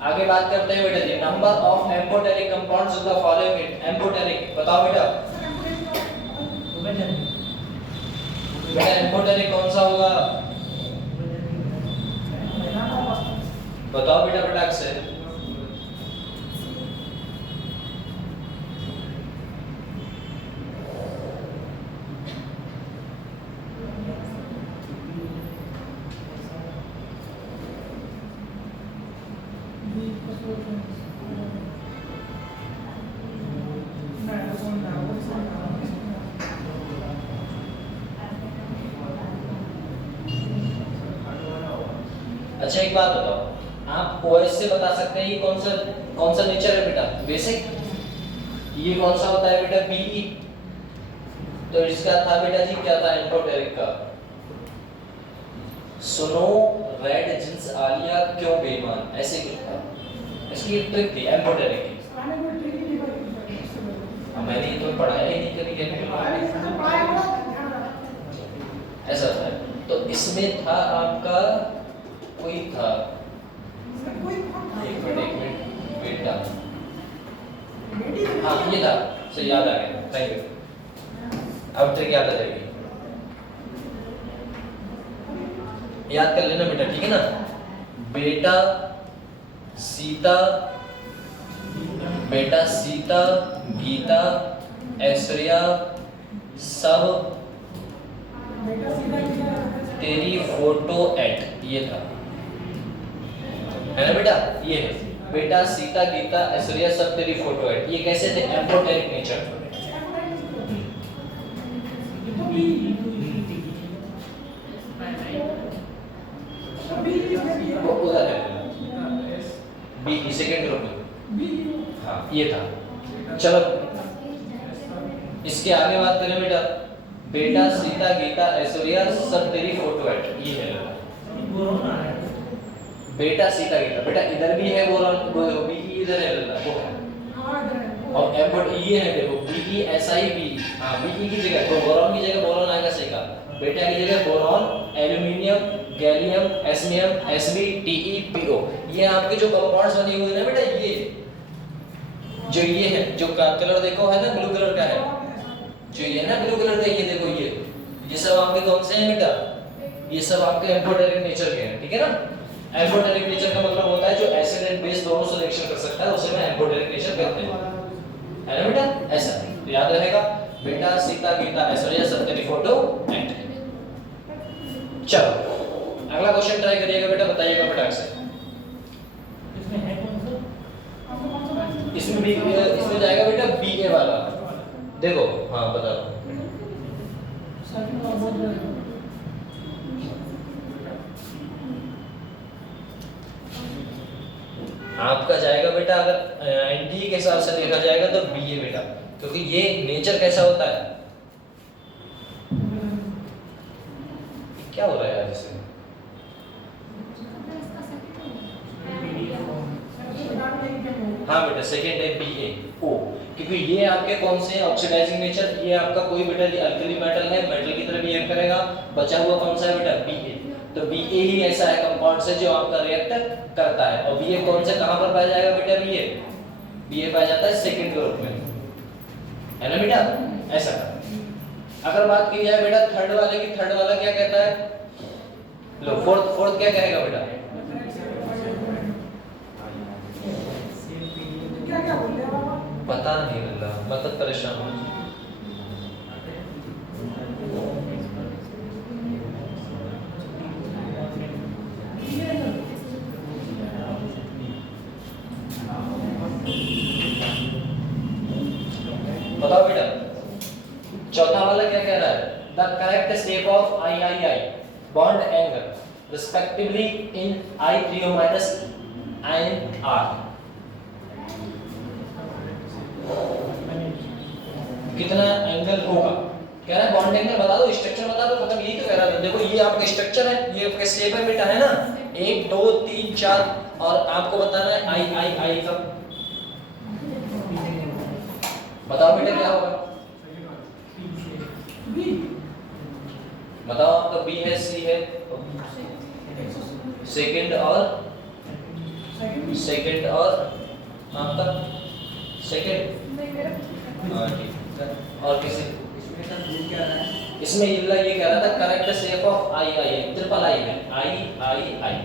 आगे बात करते हैं बेटा जी, number of amphoteric compounds in the following. Amphoteric बताओ बेटा, बेटा एम्फोटेरिक कौन सा होगा? बताओ बेटा फटाक से। अच्छा एक बात बताओ, आप OH से बता सकते हैं ये कौन सा नेचर है बेटा? बेसिक। ये कौन सा होता है बेटा? Be। तो इसका था बेटा जी क्या था एम्फोटेरिक का? सुनो रेड जींस आलिया क्यों बेईमान, ऐसे कुछ था। इसकी ट्रिक थी एम्फोटेरिक की। मैंने ये तो पढ़ाया ही नहीं कभी ऐसा था। तो इसमें था आपका कोई था, एक मिनट बेटा, हाँ ये था, सही याद आ गया, थैंक यू। अब ट्रिक याद आ जाएगी, याद कर लेना बेटा, ठीक है ना? बेटा सीता गीता ऐश्वर्या सब तेरी फोटो एट, ये था, है ना बेटा? ये है बेटा सीता गीता ऐश्वर्या सब तेरी फोटो है, ये कैसे थे? Amphoteric nature. वो उधर है बी, सेकंड ग्रुप में। हाँ ये था। चलो इसके आगे बात करें बेटा, बेटा सीता गीता ऐश्वर्या सब तेरी फोटो है, ये है बेटा सीता गीता। बेटा इधर भी है बोरॉन, वो बी इधर है वो है, और एम्फोट ये है देखो बी एस आई बी। हाँ बी की जगह तो बोरॉन की जगह बोरॉन आएगा सही का, बेटा की जगह बोरॉन, एल्यूमिनियम, गैलियम, एस्मियम, एसबी, टीई, पीओ। ये आपके जो कंपाउंड्स बने हुए हैं ना बेटा, ये जो ये है, जो कलर देखो है ना ब्लू कलर का है, जो ये ना ब्लू कलर का, ये देखो ये सब आपके कौन से हैं बेटा? ये सब आपके एम्फोटेरिक नेचर के हैं, ठीक है ना। एम्फोटेरिक नेचर का मतलब होता है जो एसिड एंड बेस दोनों से रिएक्शन कर सकता है, उसे मैं एम्फोटेरिक नेचर कहते हैं, है ना बेटा? ऐसा तो याद रहेगा, बेटा सीता गीता ऐश्वर्या सब तेरी फोटो एंड। चलो अगला क्वेश्चन ट्राई करिएगा बेटा, बताइएगा फटाक से। इसमें है कौन सा? इसमें भी इसमें जाएगा बेटा बी ए वाला, देखो हाँ बता रहा हूँ। आपका जाएगा बेटा, अगर एनटी के हिसाब से देखा जाएगा तो बी ए बेटा, क्योंकि ये नेचर कैसा होता है। क्या हो रहा है यार इसमें? हाँ बेटा सेकेंड है बी ए ओ, क्योंकि ये आपके कौन से ऑक्सीडाइजिंग नेचर, ये आपका कोई बेटा अल्कली मेटल है, मेटल की तरह बिहेव करेगा। बचा हुआ कौन सा है बेटा? बी ए। तो बी ए ही ऐसा है कंपाउंड से जो आपका रिएक्ट करता है, और बी ए कौन से कहां पर पाया जाएगा बेटा? बी ए पाया जाता है सेकंड ग्रुप में, है ना बेटा? ऐसा अगर बात की जाए बेटा थर्ड वाले की, थर्ड वाला क्या कहता है? लो फोर्थ क्या कहेगा बेटा? पता नहीं लगा, मतलब परेशान हूँ। बताओ बेटा चौथा वाला क्या कह रहा है? The correct step of I bond angle respectively in I3O minus and R कितना एंगल होगा? कह रहा है बॉन्ड एंगल बता दो, स्ट्रक्चर बता दो, खत्म। यही तो कह रहा था। देखो ये आपका स्ट्रक्चर है, ये आपका स्टेप है बेटा, है ना? 1 2 3 4, और आपको बताना है आई का। बताओ बेटा क्या होगा? बताओ आपका बी है, सी है, सेकंड और आपका सेकंड। हाँ ठीक है। और किसी इसमें ये कह रहा था correct shape of I triple I है, आई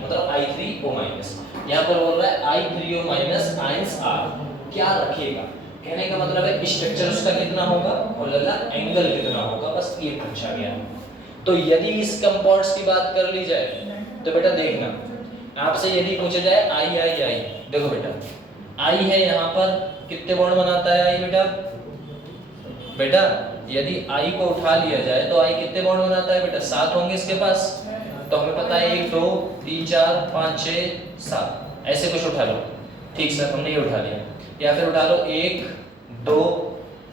मतलब I3O माइनस। यहाँ पर बोल रहा है I3O माइनस आइंस आर क्या रखेगा? कहने का मतलब है स्ट्रक्चर उसका कितना होगा और लगा एंगल कितना होगा, बस ये पूछा गया। तो यदि इस कंपाउंड्स की बात कर ली जाए तो बेटा देखना, आपसे यदि पूछा जाए आई, देखो बेटा आई है, यहाँ पर कितने बॉन्ड बनाता है आई बेटा? बेटा यदि आई को उठा लिया जाए तो आई कितने बॉन्ड बनाता है बेटा? 7 होंगे इसके पास। तो हमें पता है 1 2 3 4 5 6 7, ऐसे कुछ उठा लो। ठीक सर, हमने ये उठा लिया। या फिर उठा लो 1 2,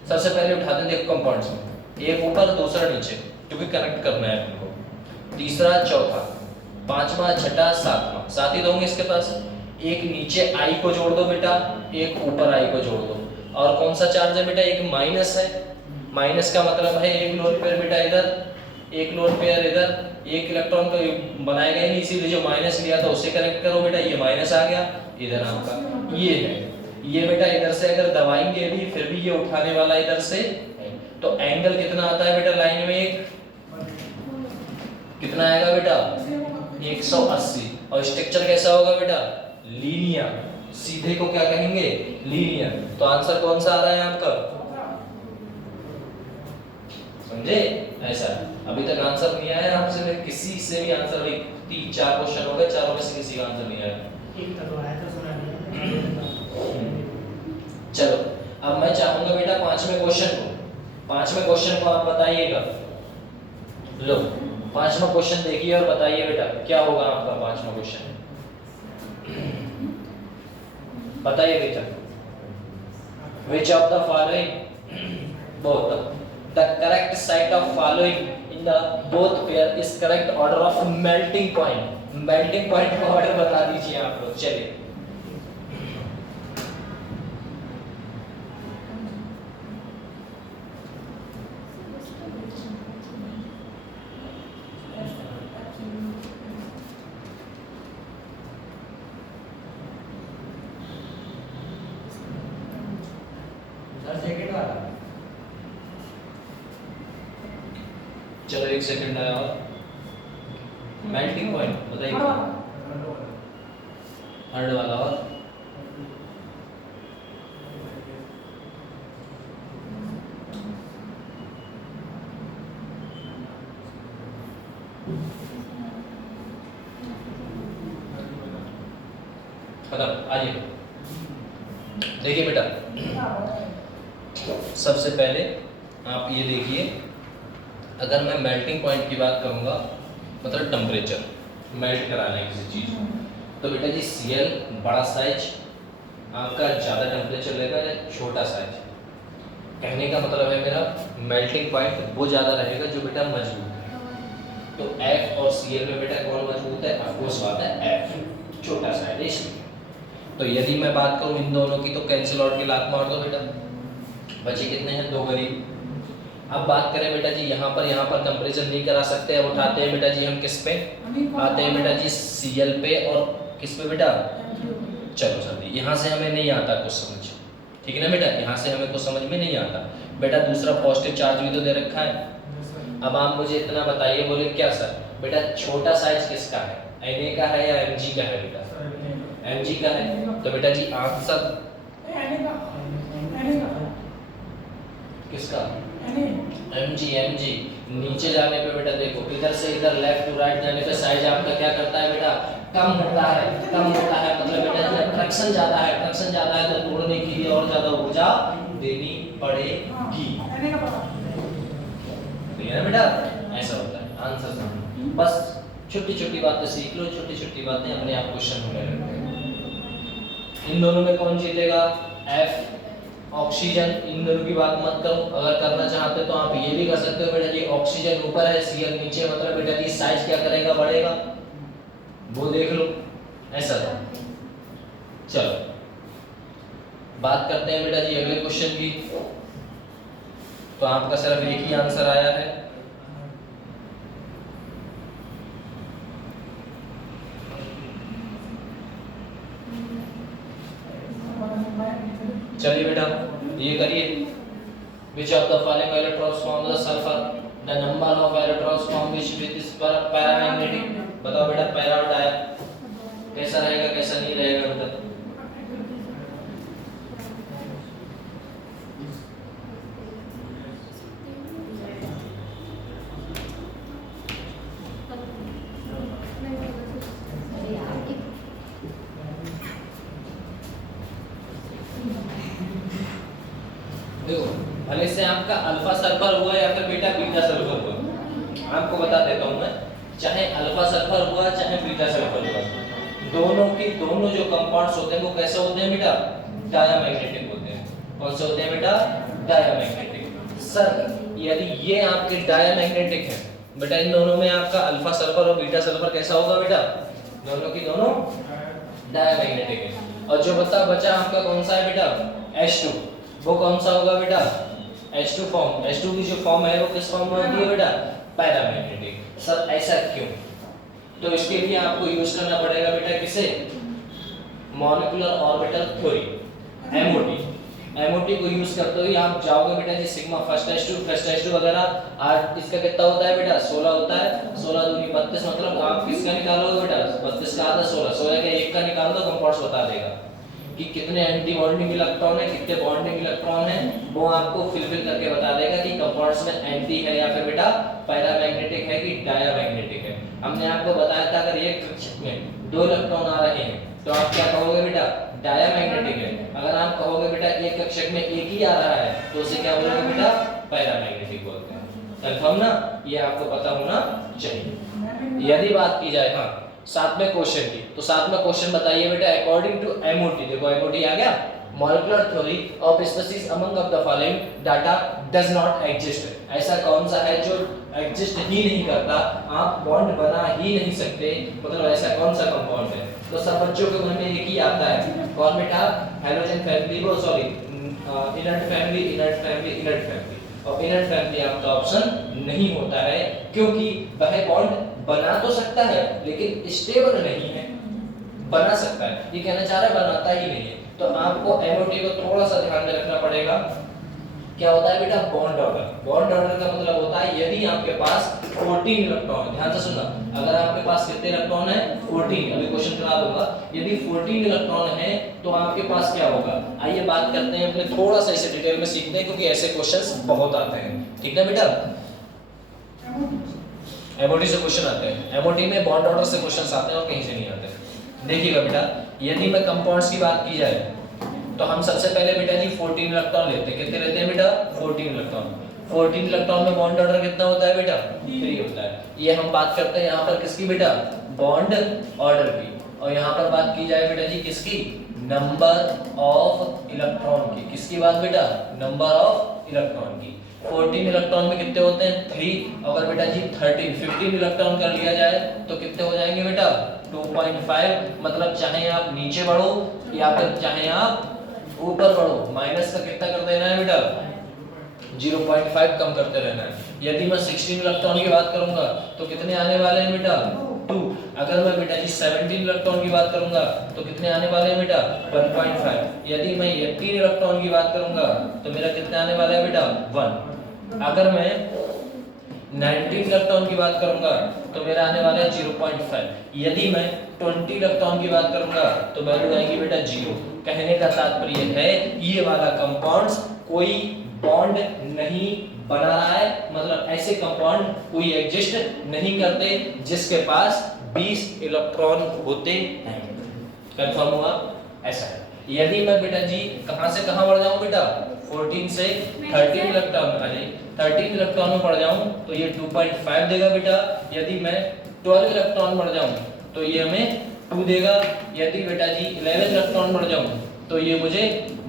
सबसे पहले उठा दें देखो कंपाउंड्स में, एक ऊपर दूसरा नीचे, क्योंकि कनेक्ट करना है हमको। तीसरा चौथा पांचवा छठा सातवां, 7 ही तो होंगे इसके पास। एक नीचे आई को जोड़ दो बेटा, एक ऊपर आई को जोड़ दो। और कौन सा चार्ज है बेटा? एक माइनस है। माइनस का मतलब है एक लोन पेयर बेटा इधर, एक लोन पेयर इधर, एक इलेक्ट्रॉन को बनाएगा ही नहीं, इसीलिए जो माइनस लिया था उससे कनेक्ट करो बेटा। ये माइनस आ गया इधर आपका, ये है ये बेटा इधर से अगर दबाएंगे भी फिर भी ये उठाने वाला इधर से है। तो एंगल कितना आता है बेटा लाइन में? एक कितना आएगा बेटा? 180। और स्ट्रक्चर कैसा होगा बेटा? लीनियर। सीधे को क्या कहेंगे? लीनियर। तो आंसर कौन सा आ रहा है आपका? समझे? ऐसा अभी तक आंसर नहीं आया आपसे, किसी से भी आंसर नहीं। 3 4 क्वेश्चन हो गए, चारों में से किसी का आंसर नहीं आया। एक तो आया था, सुना नहीं। चलो अब मैं चाहूंगा बेटा पांचवें क्वेश्चन को आप बताइएगा। लो पांचवा क्वेश्चन देखिए और बताइए बेटा क्या होगा आपका पांचवा क्वेश्चन। बताइए बेटा। Which of the following both the correct set of following in the both pair is correct order of melting point। Melting point का ऑर्डर बता दीजिए आप लोग। चलिए सेकंड वाला। चलो एक सेकंड आया और मेल्टिंग पॉइंट बताइए। थर्ड वाला और खत्म। आइए देखिए बेटा, सबसे पहले आप ये देखिए, अगर मैं मेल्टिंग पॉइंट की बात करूंगा मतलब टेम्परेचर मेल्ट कराना है किसी चीज, तो बेटा जी Cl बड़ा साइज आपका ज़्यादा टेम्परेचर लेगा या छोटा साइज। कहने का मतलब है मेरा मेल्टिंग पॉइंट वो ज़्यादा रहेगा जो बेटा मजबूत है। तो F और Cl में बेटा कौन मजबूत है? ऑफकोर्स बात है F, छोटा साइज है इसलिए। तो यदि मैं बात करूं इन दोनों की तो कैंसिल आउट की लात मार दो बेटा, बचे कितने हैं? दो करीब। अब बात करें बेटा जी यहाँ पर कंपैरिजन नहीं करा सकते, अब उठाते हैं बेटा जी हम किस पे आते हैं बेटा जी Cl पे और किस पे बेटा, चलो जल्दी, यहाँ से हमें नहीं आता कुछ समझ, ठीक है ना बेटा, यहाँ से हमें कुछ समझ में नहीं आता बेटा। दूसरा पॉजिटिव चार्ज भी तो दे रखा है। अब आप मुझे इतना बताइए, बोले क्या सर बेटा छोटा साइज किसका है, Na का है या Mg का है बेटा? Mg का है। तो बेटा जी आंसर किसका? Mg। नीचे जाने पे बेटा देखो, इधर से इधर लेफ्ट टू राइट जाने पे साइज आपका क्या करता है बेटा? कम होता है मतलब बेटा जी अट्रैक्शन ज्यादा है तो तोड़ने के लिए और ज्यादा ऊर्जा देनी पड़ेगी, ठीक है ना बेटा? ऐसा होता है आंसर। बस छोटी बातें सीख लो, छोटी बातें अपने आप क्वेश्चन होने लगते हैं। इन दोनों में कौन जीतेगा? F oxygen. इन दोनों की बात मत करो, अगर करना चाहते तो आप ये भी कर सकते हो बेटा जी, ऑक्सीजन ऊपर है Cl नीचे, मतलब बेटा जी साइज क्या करेगा? बढ़ेगा, वो देख लो ऐसा था। चलो बात करते हैं बेटा जी अगले क्वेश्चन की। तो आपका सिर्फ एक ही आंसर आया है, चलिए बेटा ये करिए। Which of the following electrons form the sulfur? The number of electrons form which with is paramagnetic। बताओ बेटा, पैरा बताया कैसा रहेगा कैसा नहीं रहेगा बेटा? देखो भले से आपका अल्फा सल्फर हुआ या फिर बेटा बीटा सल्फर हुआ, आपको बता देता हूं मैं, चाहे अल्फा सल्फर हुआ चाहे बीटा सल्फर हुआ, दोनों जो कंपाउंड्स होते हैं वो कैसे होते हैं बेटा? डायमैग्नेटिक होते हैं। कौन से होते हैं बेटा? डायमैग्नेटिक। सर यदि ये आपके डायमैग्नेटिक है बेटा, इन दोनों में आपका अल्फा सल्फर और बीटा सल्फर कैसा होगा बेटा? दोनों की दोनों डायमैग्नेटिक है। और जो बचा आपका कौन सा है बेटा? H2, वो कौन सा होगा बेटा? H2 form. H2 की जो फॉर्म है वो किस फॉर्म में होती है बेटा? पैरामैग्नेटिक। सर ऐसा क्यों? तो इसके लिए आपको यूज करना पड़ेगा बेटा किसे? मॉलिक्यूलर ऑर्बिटल थ्योरी, MOT को यूज करते हुए आप जाओगे बेटा जी सिग्मा फर्स्ट H2 वगैरह। आज इसका कितना होता है बेटा? 16 होता है, 16 दूनी 32, मतलब आप किसका निकालोगे बेटा? 32 का आधा 16 का 1 का निकाल दो, कंपाउंड्स बता देगा कि कितने एंटी बॉन्डिंग इलेक्ट्रॉन है, कितने बॉन्डिंग इलेक्ट्रॉन है, वो आपको फिल करके बता देगा कि कंपाउंड्स में एंटी है या फिर बेटा पैरामैग्नेटिक है कि डायमैग्नेटिक है। हमने आपको बताया था अगर एक कक्षक में 2 इलेक्ट्रॉन आ रहे हैं तो आप क्या कहोगे बेटा? डायमैग्नेटिक है। अगर आप कहोगे बेटा एक कक्षक में एक ही आ रहा है तो उसे क्या बोलोगे बेटा, पैरामैग्नेटिक बोलते हैं। कंफर्म ना, ये आपको पता होना चाहिए। यदि बात की जाए हाँ सातवें क्वेश्चन की, तो सातवां क्वेश्चन बताइए बेटा, अकॉर्डिंग टू एमओटी, देखो एमओटी आ गया, molecular theory of species among of the following data does not exist. ऐसा कौन सा है जो एग्जिस्ट ही नहीं करता, आप बॉन्ड बना ही नहीं सकते, मतलब ऐसा कौन सा कंपाउंड है? तो सब बच्चों के मन में एक ही आता है, कौन बेटा, हैलोजन फैमिली, वो sorry inert family, inert family, inert family. और इनर्ट फैमिली आपका ऑप्शन नहीं होता है, क्योंकि वह बॉन्ड बना तो सकता है लेकिन स्टेबल नहीं है। बना सकता है, ये कहना चाह रहा है बनाता ही नहीं है। तो आपको एमओटी को थोड़ा सा ध्यान में रखना पड़ेगा। क्या होता है बेटा, बॉन्ड ऑर्डर। बॉन्ड ऑर्डर का मतलब होता है यदि आपके पास 14 इलेक्ट्रॉन, ध्यान से सुनना, अगर आपके पास कितने इलेक्ट्रॉन है, 14, अभी क्वेश्चन करा दूंगा, यदि 14 इलेक्ट्रॉन है तो आपके पास क्या होगा। आइए बात करते हैं, अपने थोड़ा सा इसे डिटेल में सीखते हैं क्योंकि ऐसे क्वेश्चंस बहुत आते हैं, ठीक है बेटा। एमओटी से क्वेश्चन आते हैं, एमओटी में बॉन्ड ऑर्डर से क्वेश्चंस आते हैं और कहीं से नहीं आते। देखिएगा बेटा, यदि मैं कंपाउंड्स की बात की जाए तो हम सबसे पहले बेटा जी 14 इलेक्ट्रॉन लेते हैं। कितने लेते हैं बेटा, 14 इलेक्ट्रॉन। 14 इलेक्ट्रॉन में बॉन्ड ऑर्डर कितना होता है बेटा, 3 होता है। ये हम बात करते हैं यहाँ पर किसकी बेटा, बॉन्ड ऑर्डर की। और यहाँ पर बात की जाए बेटा जी किसकी, नंबर ऑफ इलेक्ट्रॉन की। किसकी बात बेटा, नंबर ऑफ इलेक्ट्रॉन की। 14 इलेक्ट्रॉन में कितने होते हैं, 3। अगर बेटा जी 15 इलेक्ट्रॉन कर लिया जाए तो कितने हो जाएंगे बेटा, 2.5। मतलब चाहे आप नीचे बढ़ो या फिर चाहे आप ऊपर बढ़ो, माइनस का कितना कर देना है बेटा, 0.5 कम करते रहना है। यदि मैं 16 इलेक्ट्रॉन की बात करूंगा तो कितने आने वाले हैं बेटा, 2। अगर मैं बेटा जी 17 इलेक्ट्रॉन की बात करूंगा तो कितने आने वाले हैं बेटा, 1.5। यदि मैं 18 इलेक्ट्रॉन की बात करूंगा तो मेरा कितना आने वाला है बेटा, 1। अगर मैं 19 इलेक्ट्रॉन की बात करूंगा तो मेरा आने वाला है 0.5। यदि मैं 20 इलेक्ट्रॉन की बात करूंगा तो वैल्यू आएगी बेटा 0। कहने का तात्पर्य है ये वाला कंपाउंड्स कोई बॉन्ड नहीं बना रहा है, मतलब ऐसे कंपाउंड कोई एग्जिस्ट नहीं करते जिसके पास 20 इलेक्ट्रॉन होते हैं। कंफर्म हुआ, ऐसा है। यदि मैं बेटा जी कहां से कहां बढ़ जाऊं बेटा, 14 से 13 इलेक्ट्रॉन में, अरे 13 इलेक्ट्रॉन में बढ़ जाऊं तो ये 2.5 देगा बेटा। यदि मैं 12 इलेक्ट्रॉन बढ़ जाऊं तो ये हमें 2 देगा। यदि बेटा जी 11 इलेक्ट्रॉन बढ़ जाऊं तो ये मुझे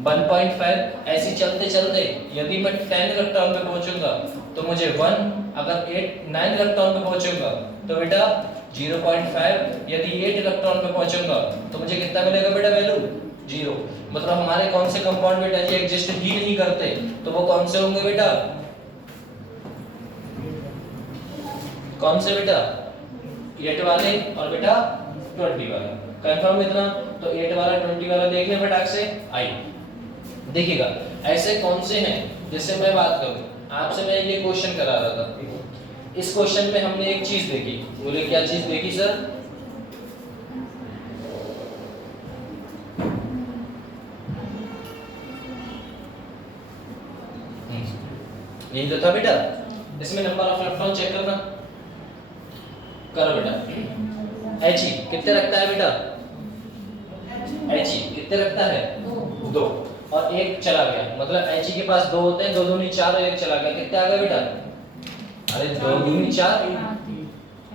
1.5। ऐसे चलते चलते यदि मैं 10 इलेक्ट्रॉन पे पहुंचूंगा तो मुझे 1। अगर 9 इलेक्ट्रॉन पे पहुंचूंगा तो बेटा 0.5। यदि 8 इलेक्ट्रॉन पे पहुंचूंगा तो मुझे कितना मिलेगा बेटा, वैल्यू 0। मतलब हमारे कौन से कंपाउंड बेटा जी एग्जिस्ट ही नहीं करते, तो वो कौन से होंगे बेटा, कौन से बेटा, 8 वाले और बेटा 20 वाला। कंफर्म इतना, तो 8 वाला 20 वाला देख लें फटाक से। आई देखिएगा ऐसे कौन से हैं, जैसे मैं बात करूं आपसे, मैं ये क्वेश्चन करा रहा था। इस क्वेश्चन में हमने एक चीज देखी, बोले क्या चीज देखी सर, यही तो था बेटा। इसमें नंबर ऑफ इलेक्ट्रॉन चेक करना, करो बेटा। He कितने रखता है बेटा, He कितने रखता है, 2। और एक चला गया, मतलब He के पास 2 होते हैं, 2 दूनी 4 और एक चला गया, कितने आ गए बेटा, अरे 2 दूनी 4।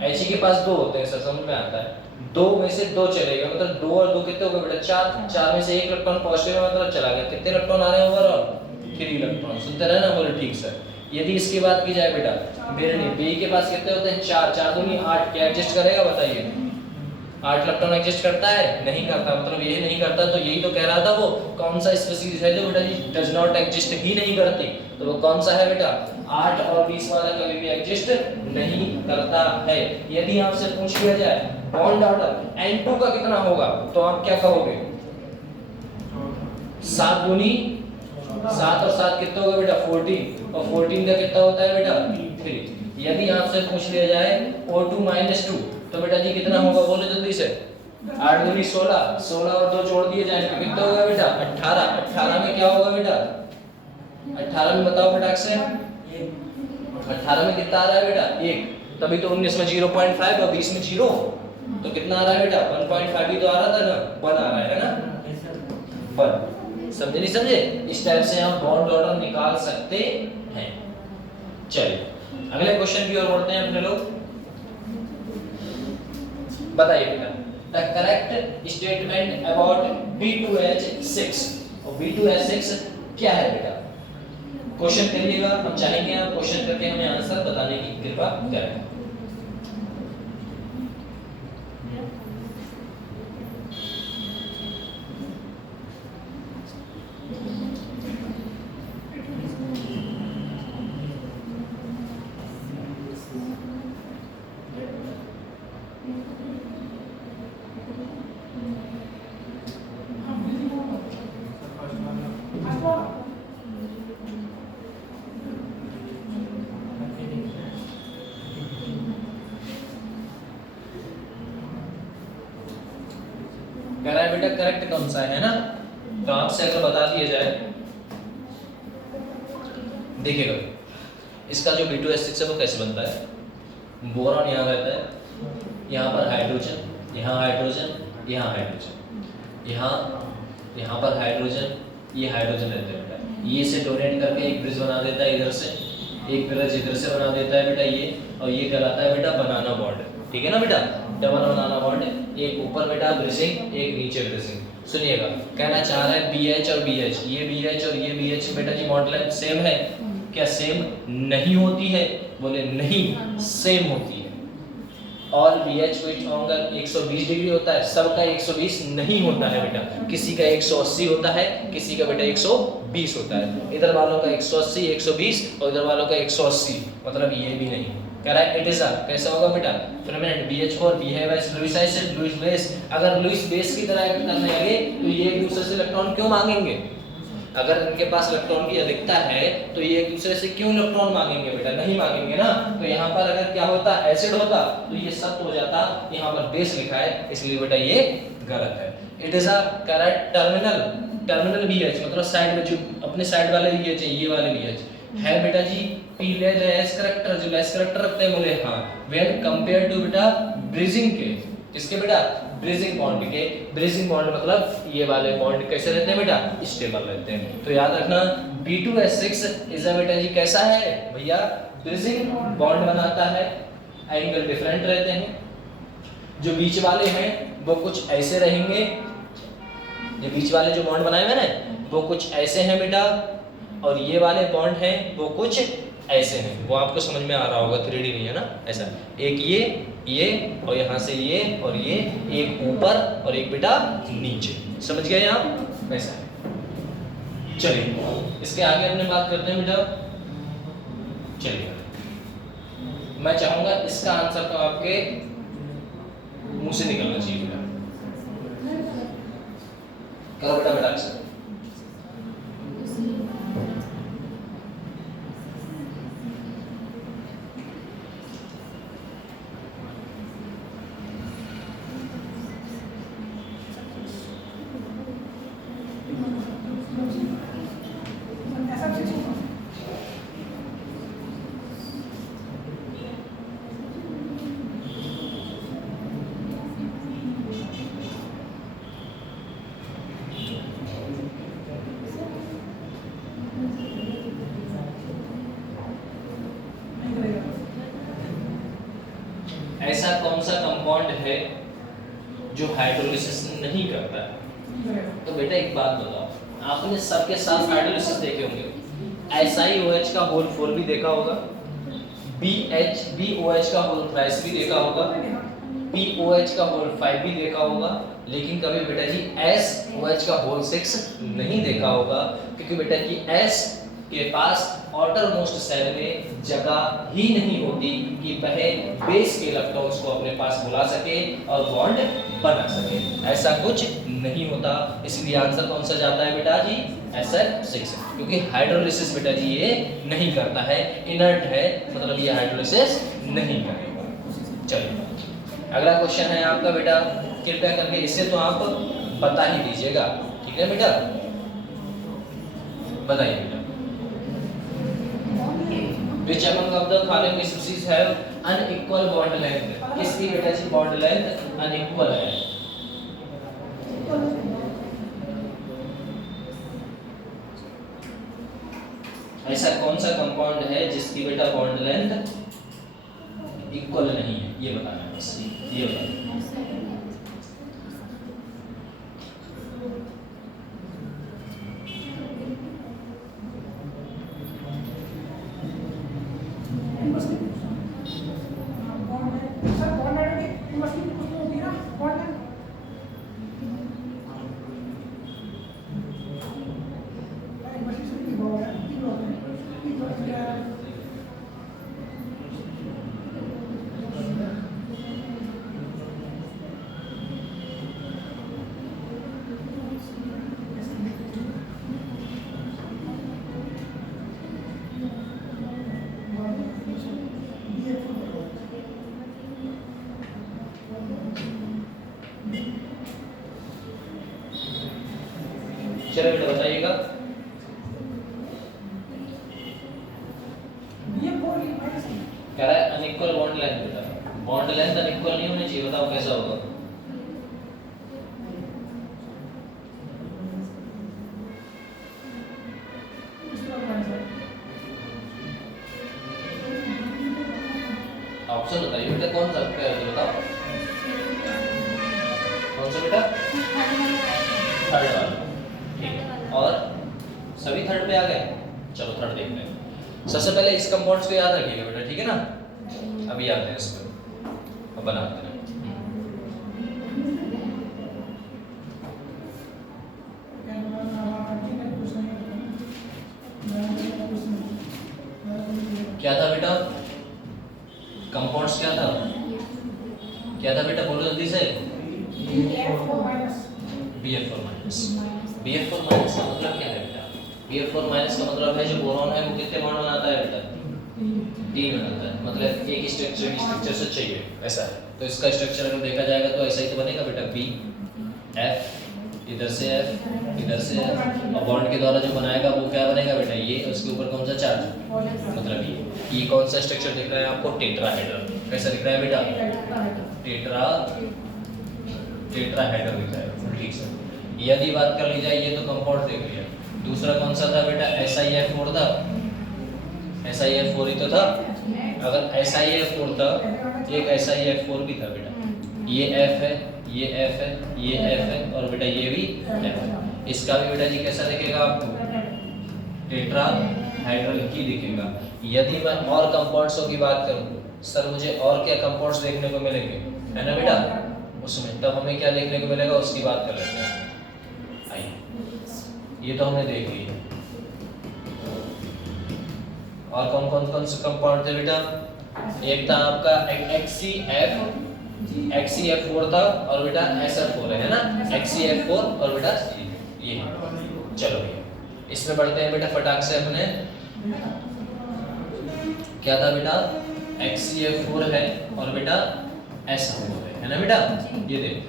He के पास 2 होते हैं सर, समझ में आता है। 2 में से 2 चलेगा, मतलब 2 और 2 कितने हो गए बेटा, 4। 4 में से 1 इलेक्ट्रॉन पॉजिटिव है, मतलब चला गया। कितने इलेक्ट्रॉन आ रहे हैं ओवरऑल, 3 इलेक्ट्रॉन। सुनते रहे ना, बोले ठीक सर। यदि इसकी बात की जाए बेटा, बी के पास कितने होते हैं, 4। 4 दूनी 8, क्या एडजस्ट करेगा बताइए, 8 इलेक्ट्रॉन एडजस्ट करता है, नहीं करता। मतलब ये नहीं करता, तो यही तो कह रहा था वो, कौन सा स्पीशीज है जो बेटा जी डज नॉट एग्जिस्ट ही नहीं करती, तो वो कौन सा है बेटा, 8 और 20 वाला कभी भी एग्जिस्ट नहीं करता है। यदि आपसे पूछ लिया जाए बॉन्ड ऑर्डर N2 का कितना होगा, तो आप क्या कहोगे, 7 दूनी 7 और 7 कितना होगा बेटा, 14। और 14 का कितना होता है बेटा, 3। यदि आपसे पूछ लिया जाए O2 - 2 तो बेटा जी कितना होगा, बोलो जल्दी से। 8 दूनी 16, 16 और 2 जोड़ दिए जाए तो कितना होगा बेटा, 18। 18 में क्या होगा बेटा, 18 में बताओ फटाक से, 18 में कितना आ रहा है बेटा, 1। तभी तो 19 में 0.5 और 20 में 0, तो कितना आ रहा है बेटा, 1.5 ही तो आ रहा था ना, 1 आ रहा है ना। 1। समझे नहीं समझे? इस टाइप से हम बॉन्ड ऑर्डर निकाल सकते हैं। चलिए अगले क्वेश्चन की ओर बढ़ते हैं अपने लोग। बताइए बेटा, the correct statement about B2H6 और B2H6 क्या है बेटा? क्वेश्चन करिएगा, हम चाहेंगे आप क्वेश्चन करके हमें आंसर बताने की कृपा करें। कह रहा है बेटा करेक्ट कौन सा है ना? तो आपसे अगर बता दिया जाए, देखिएगा इसका जो B2H6 है वो कैसे बनता है। बोरॉन यहाँ रहता है, यहाँ पर हाइड्रोजन, यहाँ हाइड्रोजन, यहाँ हाइड्रोजन, यहाँ पर हाइड्रोजन, ये हाइड्रोजन रहते हैं बेटा। ये से डोनेट करके एक ब्रिज बना देता है, इधर से एक ब्रिज इधर से बना देता है बेटा ये, और ये कहलाता है बेटा बनाना बॉन्ड। ठीक है ना बेटा, डबल बनाना बॉन्ड, एक ऊपर बेटा ब्रिजिंग, एक नीचे ब्रिजिंग। सुनिएगा, कहना चाह रहा है BH और BH, ये BH और ये BH बेटा जी बॉन्ड लेंथ सेम है क्या? सेम नहीं होती है? बोले नहीं, सेम होती है। और BH विथ एंगल 120 डिग्री होता है, सबका 120 नहीं होता है बेटा, किसी का 180 होता है, किसी का बेटा 120 होता है। इधर वालों का 180, 120 और इधर वालों का 180, मतलब ये भी नहीं। कह रहा है इट इज अ, कैसा होगा बेटा? Filament BH4 behave as Lewis acid, Lewis base. अगर लुईस बेस की तरह एक्ट करने लगे तो ये एक दूसरे से इलेक्ट्रॉन क्यों मांगेंगे? अगर इनके पास इलेक्ट्रॉन की अधिकता है तो ये एक दूसरे से क्यों इलेक्ट्रॉन मांगेंगे बेटा? नहीं मांगेंगे ना। तो यहाँ पर अगर क्या होता, एसिड होता, तो ये सत्य हो जाता। यहाँ पर बेस लिखा है, इसलिए बेटा ये गलत है। It is a correct terminal BH, मतलब साइड में जो अपने साइड वाले BH है, ये वाले BH है बेटा जी। P लेस करैक्टर, जो लेस करैक्टर रखते हैं, बोले हाँ, व्हेन कंपेयर टू बेटा ब्रिजिंग के, किसके बेटा? ब्रिजिंग बॉन्ड के। ब्रिजिंग बॉन्ड मतलब ये वाले बॉन्ड कैसे रहते हैं बेटा? स्टेबल रहते हैं। तो याद रखना B2H6 इज अ बेटा जी कैसा है भैया? ब्रिजिंग बॉन्ड बनाता है, एंगल डिफरेंट रहते हैं। जो बीच वाले हैं वो कुछ ऐसे रहेंगे, ये बीच वाले जो बॉन्ड बनाए हुए ना वो कुछ ऐसे हैं बेटा, और ये वाले बॉन्ड हैं वो कुछ ऐसे हैं। वो आपको समझ में आ रहा होगा, 3D नहीं है ना, ऐसा एक ये और यहाँ से ये और ये, एक ऊपर और एक बेटा नीचे। समझ गए आप? ऐसा है। चलिए इसके आगे अपने बात करते हैं बेटा। चलिए मैं चाहूंगा इसका आंसर तो आपके मुंह से निकलना चाहिए बेटा। करो बेटा बेटा आंसर। ऐसा कौन सा कंपाउंड है जो हाइड्रोलिसिस नहीं करता है? तो बेटा एक बात बताओ, आपने सबके साथ हाइड्रोलिसिस देखे होंगे। SiOH का होल 4 भी देखा होगा, BOH का होल थ्राइस भी देखा होगा, POH का होल 5 भी देखा होगा, लेकिन कभी बेटा जी SOH का होल 6 नहीं देखा होगा, क्योंकि बेटा जी S के पास आउटर मोस्ट सेल में जगह ही नहीं होती कि वह बेस के इलेक्ट्रॉन्स को अपने पास बुला सके और बॉन्ड बना सके। ऐसा कुछ नहीं होता, इसलिए आंसर कौन सा जाता है बेटा जी? SF6, क्योंकि हाइड्रोलिसिस बेटा जी ये नहीं करता है, इनर्ट है, मतलब ये हाइड्रोलिसिस नहीं करेगा। चलिए अगला क्वेश्चन है आपका बेटा, कृपया करके इसे तो आप बता ही दीजिएगा, ठीक है बेटा? बताइए बेटा। Which among of the following species have unequal bond length? किसकी बेटा जी बॉन्ड लेंथ अनइक्वल है? कौन सा कंपाउंड है जिसकी बेटा बॉन्ड लेंथ इक्वल नहीं है, ये बताना है बस, ये बताना। चलो बेटा बताइएगा। कह रहा है अनइक्वल बॉन्ड लेंथ बेटा, बॉन्ड लेंथ अनइक्वल नहीं होनी चाहिए, बताओ कैसा होगा। ऑप्शन बताइए बेटा, कौन सा क्या है बताओ, कौन सा बेटा? थर्ड वाला, ठीक है। और सभी थर्ड पे आ गए, चलो थर्ड देखते हैं। सबसे पहले इस कंपाउंड्स को याद रखिएगा बेटा, ठीक है ना, अभी याद है इसको, अब बनाते हैं। क्या था बेटा कंपाउंड्स, क्या था बेटा, बोलो जल्दी से। BF4 माइनस, BF4 माइनस का मतलब क्या है बेटा? BF4 माइनस का मतलब है जो बोरॉन है वो कितने बॉन्ड बनाता है बेटा? 3 बनाता है, मतलब एक स्ट्रक्चर से चाहिए, ऐसा है। तो इसका स्ट्रक्चर अगर देखा जाएगा तो ऐसा ही तो बनेगा बेटा, B F, इधर से F, इधर से F, और बॉन्ड के द्वारा जो बनाएगा वो क्या बनेगा बेटा? ये, उसके ऊपर कौन सा चार्ज, मतलब ये कौन सा स्ट्रक्चर दिख रहा है आपको? टेट्राहेड्रल। कैसा दिख रहा है बेटा? टेट्राहेड्रल दिख रहा है, ठीक से। यदि बात कर ली जाए, ये तो कंपाउंड देख लिया। दूसरा कौन सा था बेटा? SiF4 था, SiF4 ही तो था। अगर SiF4 था, एक SiF4 भी था बेटा, ये F है, ये F है, ये F है, और बेटा ये भी F है। इसका भी बेटा जी कैसा दिखेगा आपको? टेट्राहेड्रल ही दिखेगा। यदि मैं और कंपाउंड्सों की बात करूं, सर मुझे और क्या कंपाउंड्स देखने को मिलेंगे, है ना बेटा, उसमें तब हमें क्या देखने को मिलेगा उसकी बात कर लेते हैं। आइए, ये तो हमने देख लिया। और कौन से कंपाउंड थे बेटा? एक था आपका XCF4 था, और बेटा SF4 है ना, XCF4 और बेटा ये। चलो इसमें बढ़ते हैं बेटा फटाक से अपने। क्या था बेटा? XCF4 है और बेटा SF4 है ना बेटा, ये देखो।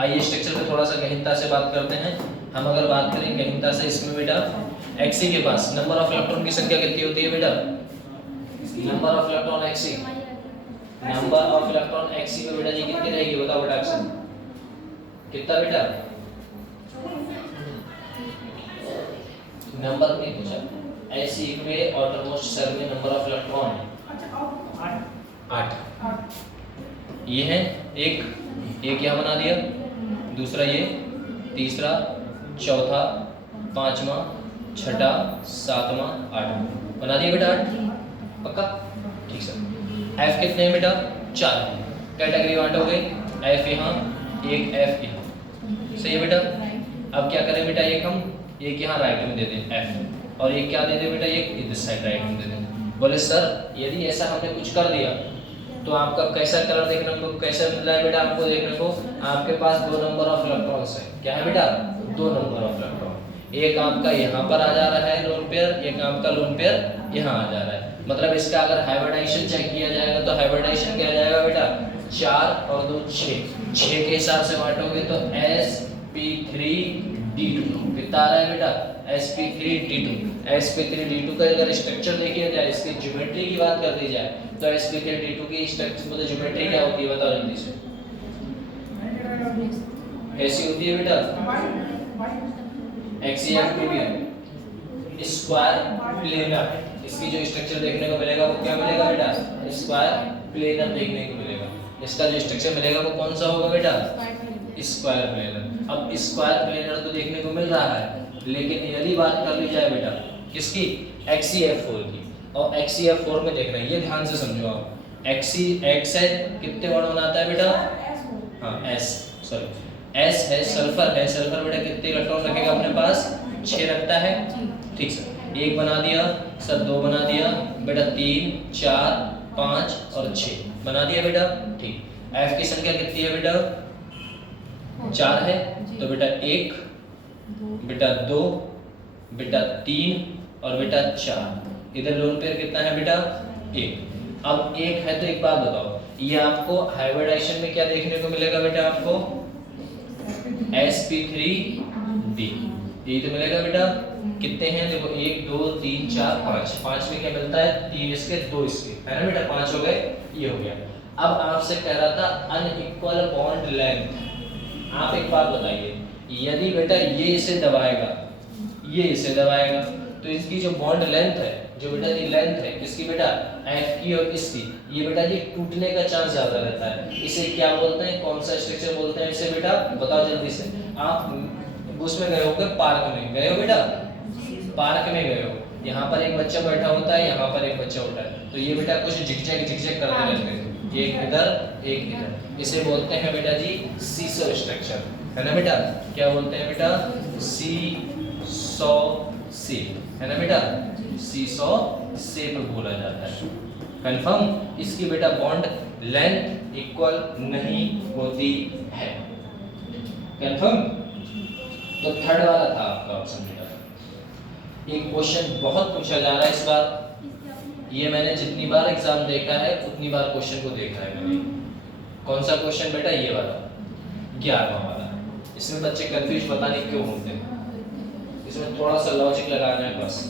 आइए स्ट्रक्चर पे थोड़ा सा गहनता से बात करते हैं। हम अगर बात करें गहनता से, इसमें बेटा Xc के पास नंबर ऑफ इलेक्ट्रॉन की संख्या कितनी होती है बेटा? Number of electron Xc, number of electron Xc में बेटा जी कितनी रहेगी बताओ बेटा? कितना बेटा? नंबर नहीं पूछा, ऐसी में ऑटोमोस्ट सेल में नंबर ऑफ इलेक्ट्रॉन 8। ये है एक यहाँ बना दिया, दूसरा ये, तीसरा, चौथा, पांचवा, छठा, सातवां, आठवां बना दिया बेटा 8, पक्का? ठीक सर। F कितने हैं बेटा? 4 कैटेगरी बांटोगे, F यहाँ, एक F यहाँ, सही है बेटा। अब क्या करें बेटा, एक यहाँ राइट में दे दें F, और एक क्या दे दें बेटा, एक इधर साइड राइट में दे दें। बोले सर यदि ऐसा हमने कुछ कर दिया तो आपका कैसा कलर देखने को कैसा मिल रहा है बेटा? आपको देखने को आपके पास 2 नंबर ऑफ इलेक्ट्रॉन्स है। क्या है बेटा? 2 नंबर ऑफ इलेक्ट्रॉन। एक आपका यहाँ पर आ जा रहा है लोन पेयर, एक आपका लोन पेयर यहाँ आ जा रहा है। मतलब इसका अगर हाइब्रिडाइजेशन चेक किया जाएगा तो हाइब्रिडाइजेशन क्या जाएगा बेटा? 4 और 2 6 के हिसाब से बांटोगे तो sp3d2 कितना आ रहा है बेटा? sp3d2। sp3d2 का अगर स्ट्रक्चर देखिए जाए, इसकी ज्योमेट्री की बात कर दी जाए तो sp3d2 की स्ट्रक्चर मतलब ज्योमेट्री क्या होती है बताओ जल्दी से? ऐसी होती है बेटा, XCF2 भी है, स्क्वायर प्लेनर इसकी जो स्ट्रक्चर देखने को मिलेगा वो क्या मिलेगा बेटा, स्क्वायर प्लेनर देखने को मिलेगा। इसका जो स्ट्रक्चर मिलेगा वो कौन सा होगा बेटा, स्क्वायर प्लेनर। अब स्क्वायर प्लेनर तो देखने को मिल रहा है, लेकिन यदि बात कर ली जाए बेटा किसकी, XeF4 की, और XeF4 में देखना है, ये ध्यान से समझो आप, X है कितने बॉन्ड बनाता है बेटा, हाँ S है, सल्फर है, सल्फर बेटा कितने इलेक्ट्रॉन रखेगा अपने पास, 6 रखता है, ठीक सर, 1 बना दिया सर, 2 बना दिया बेटा, 3 4 5 और 6 बना दिया बेटा, ठीक। F की संख्या कितनी है बेटा, 4 है, तो बेटा 1 बेटा 2 बेटा 3 और बेटा 4, इधर लोन पेयर कितना है बेटा, 1। अब 1 है तो एक बात बताओ, ये आपको हाइब्रिडाइजेशन में क्या देखने को मिलेगा बेटा, आपको sp3b, ये तो मिलेगा बेटा। कितने हैं देखो, 1 2 3 4 5, 5 में क्या मिलता है, 3 इसके 2 इसके, है ना बेटा, 5 हो गए, ये हो गया। अब आपसे कह रहा था अनइक्वल बॉन्ड लेंथ। आप एक बात बताइए, यदि बेटा ये इसे दबाएगा, ये इसे दबाएगा, तो इसकी जो बॉन्ड लेंथ है, जो बेटा ये लेंथ है किसकी बेटा, F की और इसकी, ये बेटा ये टूटने का चांस ज्यादा रहता है। इसे क्या बोलते हैं, कौन सा स्ट्रक्चर बोलते हैं इसे बेटा, बताओ जल्दी से। आप उसमें गए होगे, पार्क में गए हो बेटा, पार्क में गए हो, यहाँ पर एक बच्चा बैठा होता है, यहाँ पर एक बच्चा होता है, तो ये बेटा कुछ झिकझैक करते रहते हैं, एक इधर एक इधर, इसे बोलते हैं बेटा जी सीसो स्ट्रक्चर, है ना बेटा, क्या बोलते हैं बेटा, सीसो शेप, है ना बेटा, सीसो शेप बोला जाता है। कंफर्म, इसकी बेटा बॉन्ड लेंथ इक्वल नहीं होती है। कंफर्म, तो थर्ड वाला था आपका ऑप्शन बेटा। एक क्वेश्चन बहुत पूछा जा रहा है इस बार, ये मैंने जितनी बार एग्जाम देखा है उतनी बार क्वेश्चन को देखा है मैंने। कौन सा क्वेश्चन बेटा, ये वाला 11वां वाला। इसमें बच्चे कंफ्यूज पता नहीं क्यों होते हैं, इसमें थोड़ा सा लॉजिक लगाना है बस।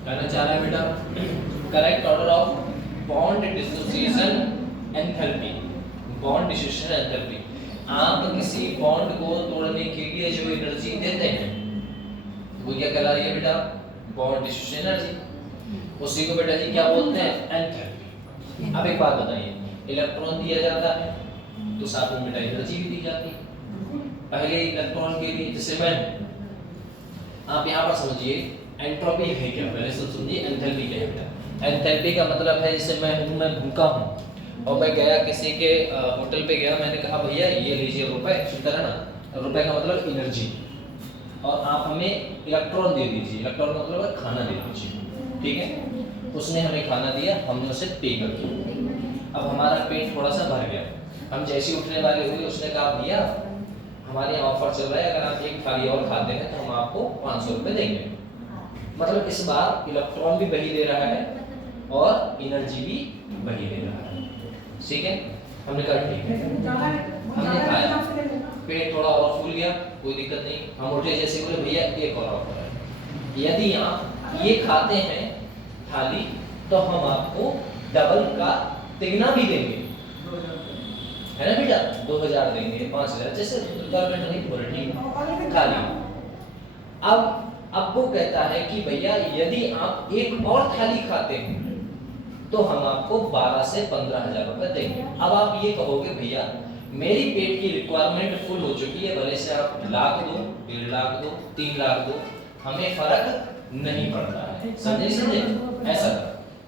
कहना चाह रहा है बेटा, correct order of bond dissociation enthalpy, bond dissociation enthalpy. आप किसी बॉन्ड को तोड़ने के लिए जो एनर्जी देते हैं वो क्या कहला रही है बेटा, बॉन्ड डिसोसिएशन एनर्जी, उसी को बेटा जी क्या बोलते हैं, एंथैल्पी। अब एक बात बताइए, इलेक्ट्रॉन दिया जाता है तो साथ में बेटा एनर्जी भी दी जाती है। पहले इलेक्ट्रॉन के लिए, जैसे मैं, आप यहाँ पर समझिए एंट्रोपी है क्या, पहले से समझिए एंथैल्पी क्या है बेटा। एंथैल्पी का मतलब है, जैसे मैं भूखा हूँ और मैं गया किसी के होटल पे गया, मैंने कहा भैया ये लीजिए रुपए, सुनता है ना, रुपए का मतलब एनर्जी, और आप हमें इलेक्ट्रॉन दे दीजिए, इलेक्ट्रॉन का मतलब खाना दे दीजिए, ठीक है। उसने हमें खाना दिया, हमने उसे पे कर दिया, अब हमारा पेट थोड़ा सा भर गया, हम जैसे उठने वाले हुए उसने कहा भैया हमारे यहाँ ऑफर चल रहा है, अगर आप एक थाली और खाते हैं तो हम आपको 500 रुपये देंगे। मतलब इस बार इलेक्ट्रॉन भी वही दे रहा है और एनर्जी भी वही दे रहा है, ठीक है। हमने कहा ठीक है, हमने खाया, पेट थोड़ा और फूल गया, कोई दिक्कत नहीं, हम उठे जैसे बोले भैया एक और ऑफर है, यदि आप ये खाते हैं थाली तो हम आपको डबल का तिगना भी देंगे, है ना बेटा, 2000 देंगे, 5000, जैसे गवर्नमेंट नहीं बोल रही खाली। अब वो कहता है कि भैया यदि आप एक और थाली खाते हैं तो हम आपको 12 से 15,000 रुपए देंगे। अब आप ये कहोगे भैया मेरी पेट की रिक्वायरमेंट फुल हो चुकी है, भले से आप लाख दो, 1.5 लाख दो, 3 लाख दो, हमें फर्क नहीं पड़ता है, समझे ऐसा।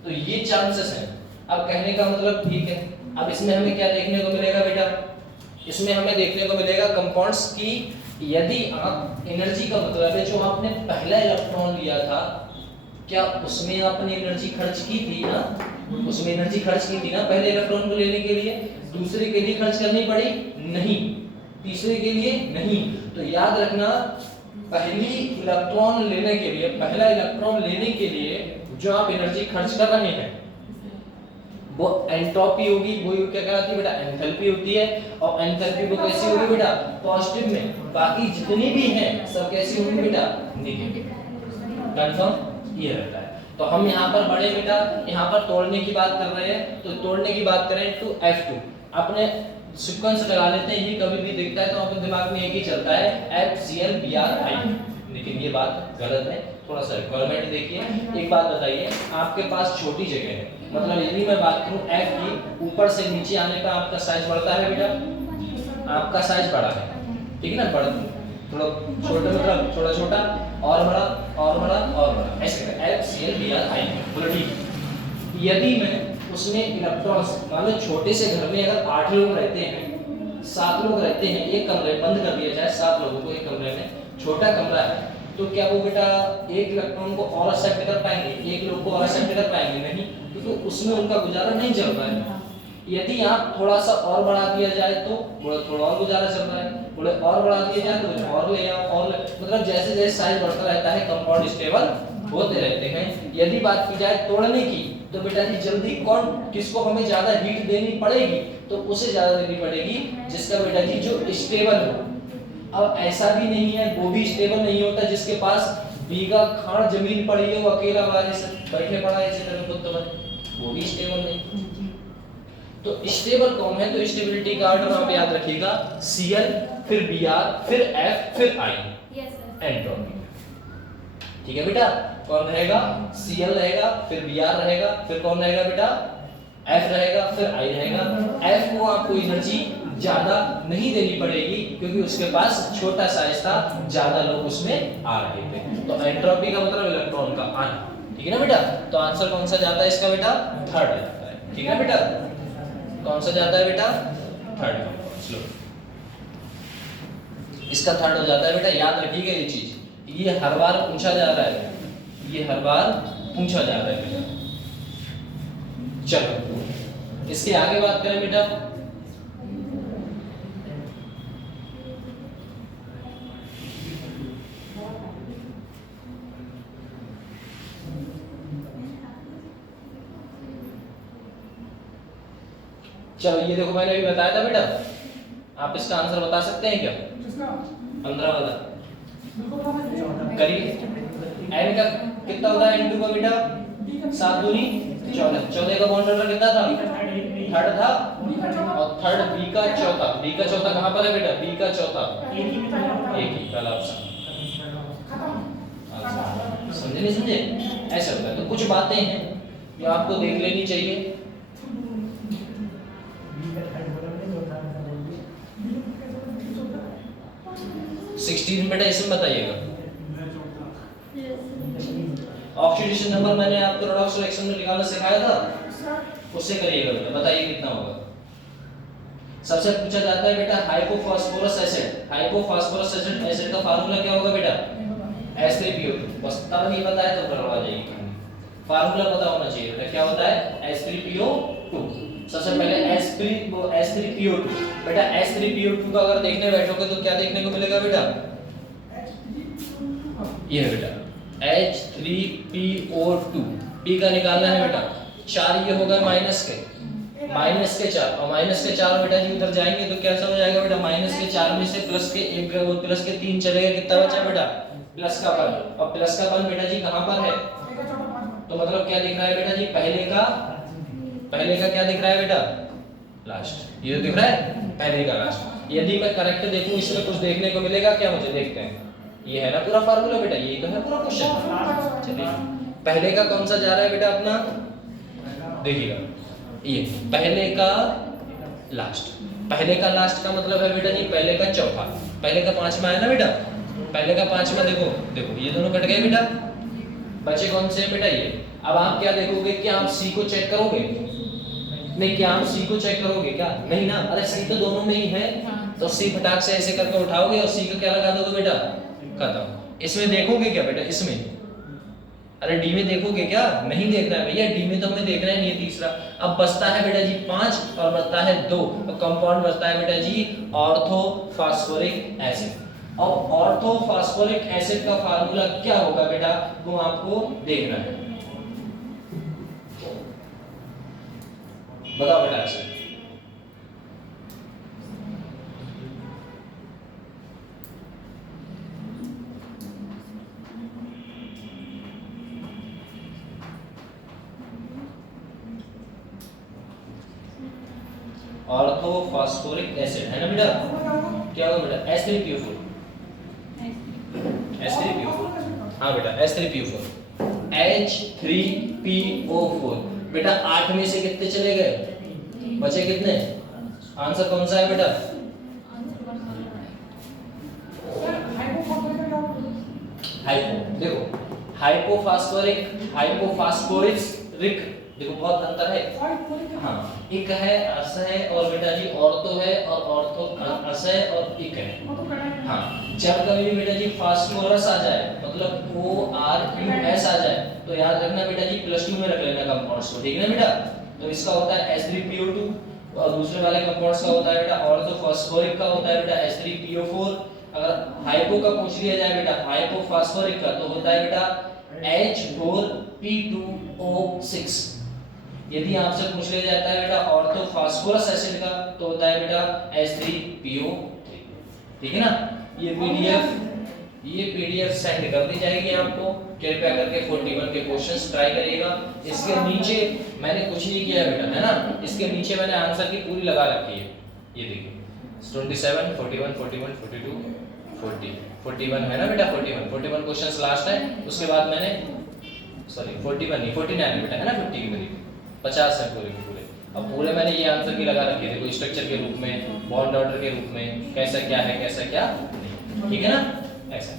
तो ये चांसेस हैं। अब कहने का मतलब ठीक है, अब इसमें हमें क्या देखने को मिलेगा बेटा, इसमें हमें देखने को मिलेगा कंपाउंड्स की, यदि आप एनर्जी का मतलब है जो आपने पहला इलेक्ट्रॉन लिया था क्या उसमें आपने एनर्जी खर्च की थी ना? उसमें एनर्जी खर्च की थी ना पहले इलेक्ट्रॉन को लेने के लिए? दूसरे के लिए खर्च करनी पड़ी? नहीं। तीसरे के लिए? नहीं। तो याद रखना, पहला इलेक्ट्रॉन लेने के लिए जो आप एनर्जी खर्च कर रहे हैं वो एंट्रोपी होगी, वो क्या कहलाती है बेटा? एंथैल्पी होती है। और एंथैल्पी को कैसी होगी बेटा? पॉजिटिव में। बाकी जितनी भी हैं सब कैसी होंगी बेटा? नेगेटिव। कंफर्म? ये रहता है। तो हम यहाँ पर बड़े बेटा यहाँ पर तोड़ने की बात कर रहे हैं, तो तोड़ने की बात करें तो F2 अपने सीक्वेंस लगा लेते हैं। ये कभी भी दिखता है तो अपने दिमाग में एक ही चलता है FClBrI, लेकिन ये बात गलत है। थोड़ा सा रिक्वायरमेंट देखिए। एक बात बताइए, आपके पास छोटी जगह है, मतलब यदि मैं बात करूं F की, ऊपर से नीचे आने पर आपका साइज बढ़ता है बेटा? आपका साइज बड़ा है, ठीक है ना? बड़ा थोड़ा छोटा, मतलब थोड़ा छोटा और बड़ा और बड़ा और बड़ा, ऐसे FClBrI। बोलो ठीक। यदि मैं उसमें इलेक्ट्रॉन्स, मान लो छोटे से घर में अगर 8 लोग रहते हैं, 7 लोग रहते हैं, एक कमरे बंद कर दिया जाए 7 लोगों को एक कमरे में, छोटा कमरा है, तो क्या वो बेटा एक इलेक्ट्रॉन को और एक्सेप्ट कर पाएंगे? एक लोग को और एक्सेप्ट कर पाएंगे? नहीं, क्योंकि उसमें उनका गुजारा नहीं चल रहा है। यदि आप थोड़ा सा और बढ़ा दिया जाए तो थोड़ा और गुजारा चल रहा है, थोड़ा और बढ़ा दिया जाए तो और ले आओ और मतलब जैसे जैसे साइज बढ़ता रहता है कंपाउंड स्टेबल होते रहते हैं। यदि बात की जाए तोड़ने की, तो बेटा जी जल्दी कौन किसको हमें ज्यादा हीट देनी पड़ेगी? तो उसे ज्यादा देनी पड़ेगी जिसका बेटा जी जो स्टेबल हो। अब ऐसा भी नहीं है, वो भी स्टेबल नहीं होता जिसके पास बीघा खाड़ जमीन पड़ी है, वो अकेला बारिश बैठे पड़ा है इसी तरह कुत्ते में, वो भी स्टेबल नहीं। तो स्टेबल कौन है? तो स्टेबिलिटी का ऑर्डर आप याद रखिएगा, Cl फिर Br फिर F फिर I। Yes sir. एंट्रोपी। ठीक है बेटा? कौन रहेगा? Cl रहेगा, फिर Br रहेगा, फिर कौन रहेगा बेटा? F रहेगा, फिर I रहेगा। F को आपको एनर्जी ज्यादा नहीं देनी पड़ेगी क्योंकि उसके पास छोटा साइज था, ज्यादा लोग उसमें आ रहे थे। तो एंट्रोपी का मतलब इलेक्ट्रॉन का आना। ठीक है ना बेटा? तो आंसर कौन सा जाता है इसका बेटा? थर्ड जाता है। ठीक है बेटा? कौन सा जाता है बेटा? थर्ड। स्लो, इसका थर्ड हो जाता है बेटा। याद रखिएगा ये चीज, ये हर बार पूछा जा रहा है, ये हर बार पूछा जा रहा है बेटा। चलो इसके आगे बात करें बेटा। चलो ये देखो, मैंने अभी बताया था बेटा, आप इसका आंसर बता सकते हैं क्या? 15 वाला करिए। n का कितना होता है? n2 का बेटा 7 दूनी 14। 14 का बॉन्ड नंबर कितना था? थर्ड था। और थर्ड b का चौथा। b का चौथा कहां पर है बेटा? b का चौथा एक ही पहला ऑप्शन। समझे नहीं समझे? ऐसा होता है। तो कुछ बातें हैं जो आपको देख लेनी चाहिए। 16 बेटा इसमें बताइएगा। ऑक्सीडेशन नंबर मैंने आपको रेडॉक्स रिएक्शन में निकालना सिखाया था, उससे करिएगा बेटा। बताइए कितना होगा। सबसे पूछा जाता है बेटा हाइपोफॉस्फोरस एसिड। हाइपोफॉस्फोरस एसिड का फार्मूला क्या होगा बेटा? H3PO2। बस तब नहीं पता है तो करवा जाइए, फार्मूला पता होना चाहिए बेटा। क्या होता है? H3PO2। सबसे पहले H3PO2 बेटा। H3PO2 का अगर देखने बैठोगे तो क्या देखने को मिलेगा बेटा? ये है बेटा H3PO2। P का निकालना है बेटा। 4 ये होगा माइनस के 4, और माइनस के 4 बेटा जी उधर जाएंगे तो क्या हो जाएगा बेटा? माइनस के 4 में से प्लस के 1 गया, वो प्लस के 3 चलेगा, कितना बचा बेटा? प्लस का 1। और प्लस का 1 बेटा जी कहां पर है? तो मतलब क्या दिख रहा है बेटा जी? पहले का क्या दिख रहा है बेटा? लास्ट। ये दिख रहा है पहले का लास्ट। यदि मैं करेक्ट देखूं इसमें कुछ देखने को मिलेगा क्या मुझे? देखते हैं। ये है ना पूरा फार्मूला बेटा, यही तो है पूरा क्वेश्चन। चलिए पहले का कौन सा जा रहा है बेटा अपना? देखिएगा, ये पहले का लास्ट। पहले का लास्ट का मतलब है बेटा जी पहले का चौथा। पहले का 5 में आया ना बेटा? पहले का 5 में देखो ये दोनों कट गए बेटा, बचे कौन से बेटा? ये। अब आप क्या देखोगे? क्या आप सी को चेक करोगे? नहीं, क्या आप सी को चेक करोगे क्या? नहीं ना। अरे सी तो दोनों में ही है, तो सी फटाक से ऐसे करके उठाओगे और सी का क्या लगा दोगे बेटा? खत्म। इसमें देखोगे क्या बेटा? इसमें अरे डी में देखोगे क्या? नहीं देखना है भैया, डी में तो हमें देखना ही नहीं है तीसरा। अब बचता है बेटा जी 5 और बचता है 2, तो कंपाउंड बचता है बेटा जी ऑर्थोफॉस्फोरिक एसिड। अब ऑर्थोफॉस्फोरिक एसिड का फार्मूला क्या होगा बेटा, वो आपको देखना है। बताओ बेटा ऐसे। ऑर्थोफॉस्फोरिक एसिड है ना बेटा, क्या होगा बेटा? H3PO4। H3PO4, हाँ बेटा H3PO4, H3PO4। बेटा 8 में से कितने चले गए, बचे कितने? आंसर कौन सा है बेटा? हाइपो। देखो हाइपोफॉस्फोरिक देखो बहुत अंतर है। हाँ, एक है असह और बेटा जी ऑर्थो है, और ऑर्थो असह और एक है। हाँ, जब कभी भी बेटा जी फास्फोरस आ जाए, मतलब ORUS आ जाए, तो याद रखना बेटा जी +2 में रख लेना कंपाउंड्स को, ठीक है ना बेटा? तो इसका होता है H3PO2, और दूसरे वाले कंपाउंड्स का होता है बेटा ऑर्थोफॉस्फोरिक का होता है बेटा H3PO4। अगर हाइपो का पूछ लिया जाए बेटा, हाइपोफॉस्फोरिक का, तो होता है बेटा H4P2O6। यदि आपसे पूछ लिया जाता है बेटा ऑर्थोफॉस्फोरस एसिड का, तो होता है बेटा H3PO3। ठीक है ना? ये पीडीएफ सेंड कर दी जाएगी आपको, कृपया करके 41 के क्वेश्चंस ट्राई करिएगा। इसके नीचे मैंने कुछ नहीं किया बेटा, है ना? इसके नीचे मैंने आंसर की पूरी लगा रखी है, ये देखिए 27 41 41 42 40 41 है ना बेटा, 41 क्वेश्चंस लास्ट है। उसके बाद मैंने सॉरी 41 नहीं 49 बेटा, है ना? 50 की मेरी 50 है पूरे के पूरे। अब पूरे मैंने ये आंसर की लगा रखी है, देखो स्ट्रक्चर के रूप में, बॉन्ड ऑर्डर के रूप में, कैसा क्या है कैसा क्या नहीं, ठीक है ना? ऐसा।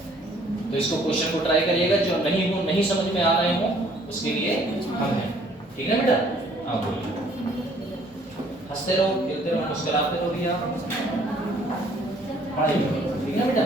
तो इसको क्वेश्चन को ट्राई करिएगा, जो नहीं समझ में आ रहे हो उसके लिए हम हैं, ठीक है बेटा? हाँ बोलिए, हंसते रहो, खेलते रहो, मुस्कुराते रहो भैया, पढ़ाई करो, ठीक है बेटा?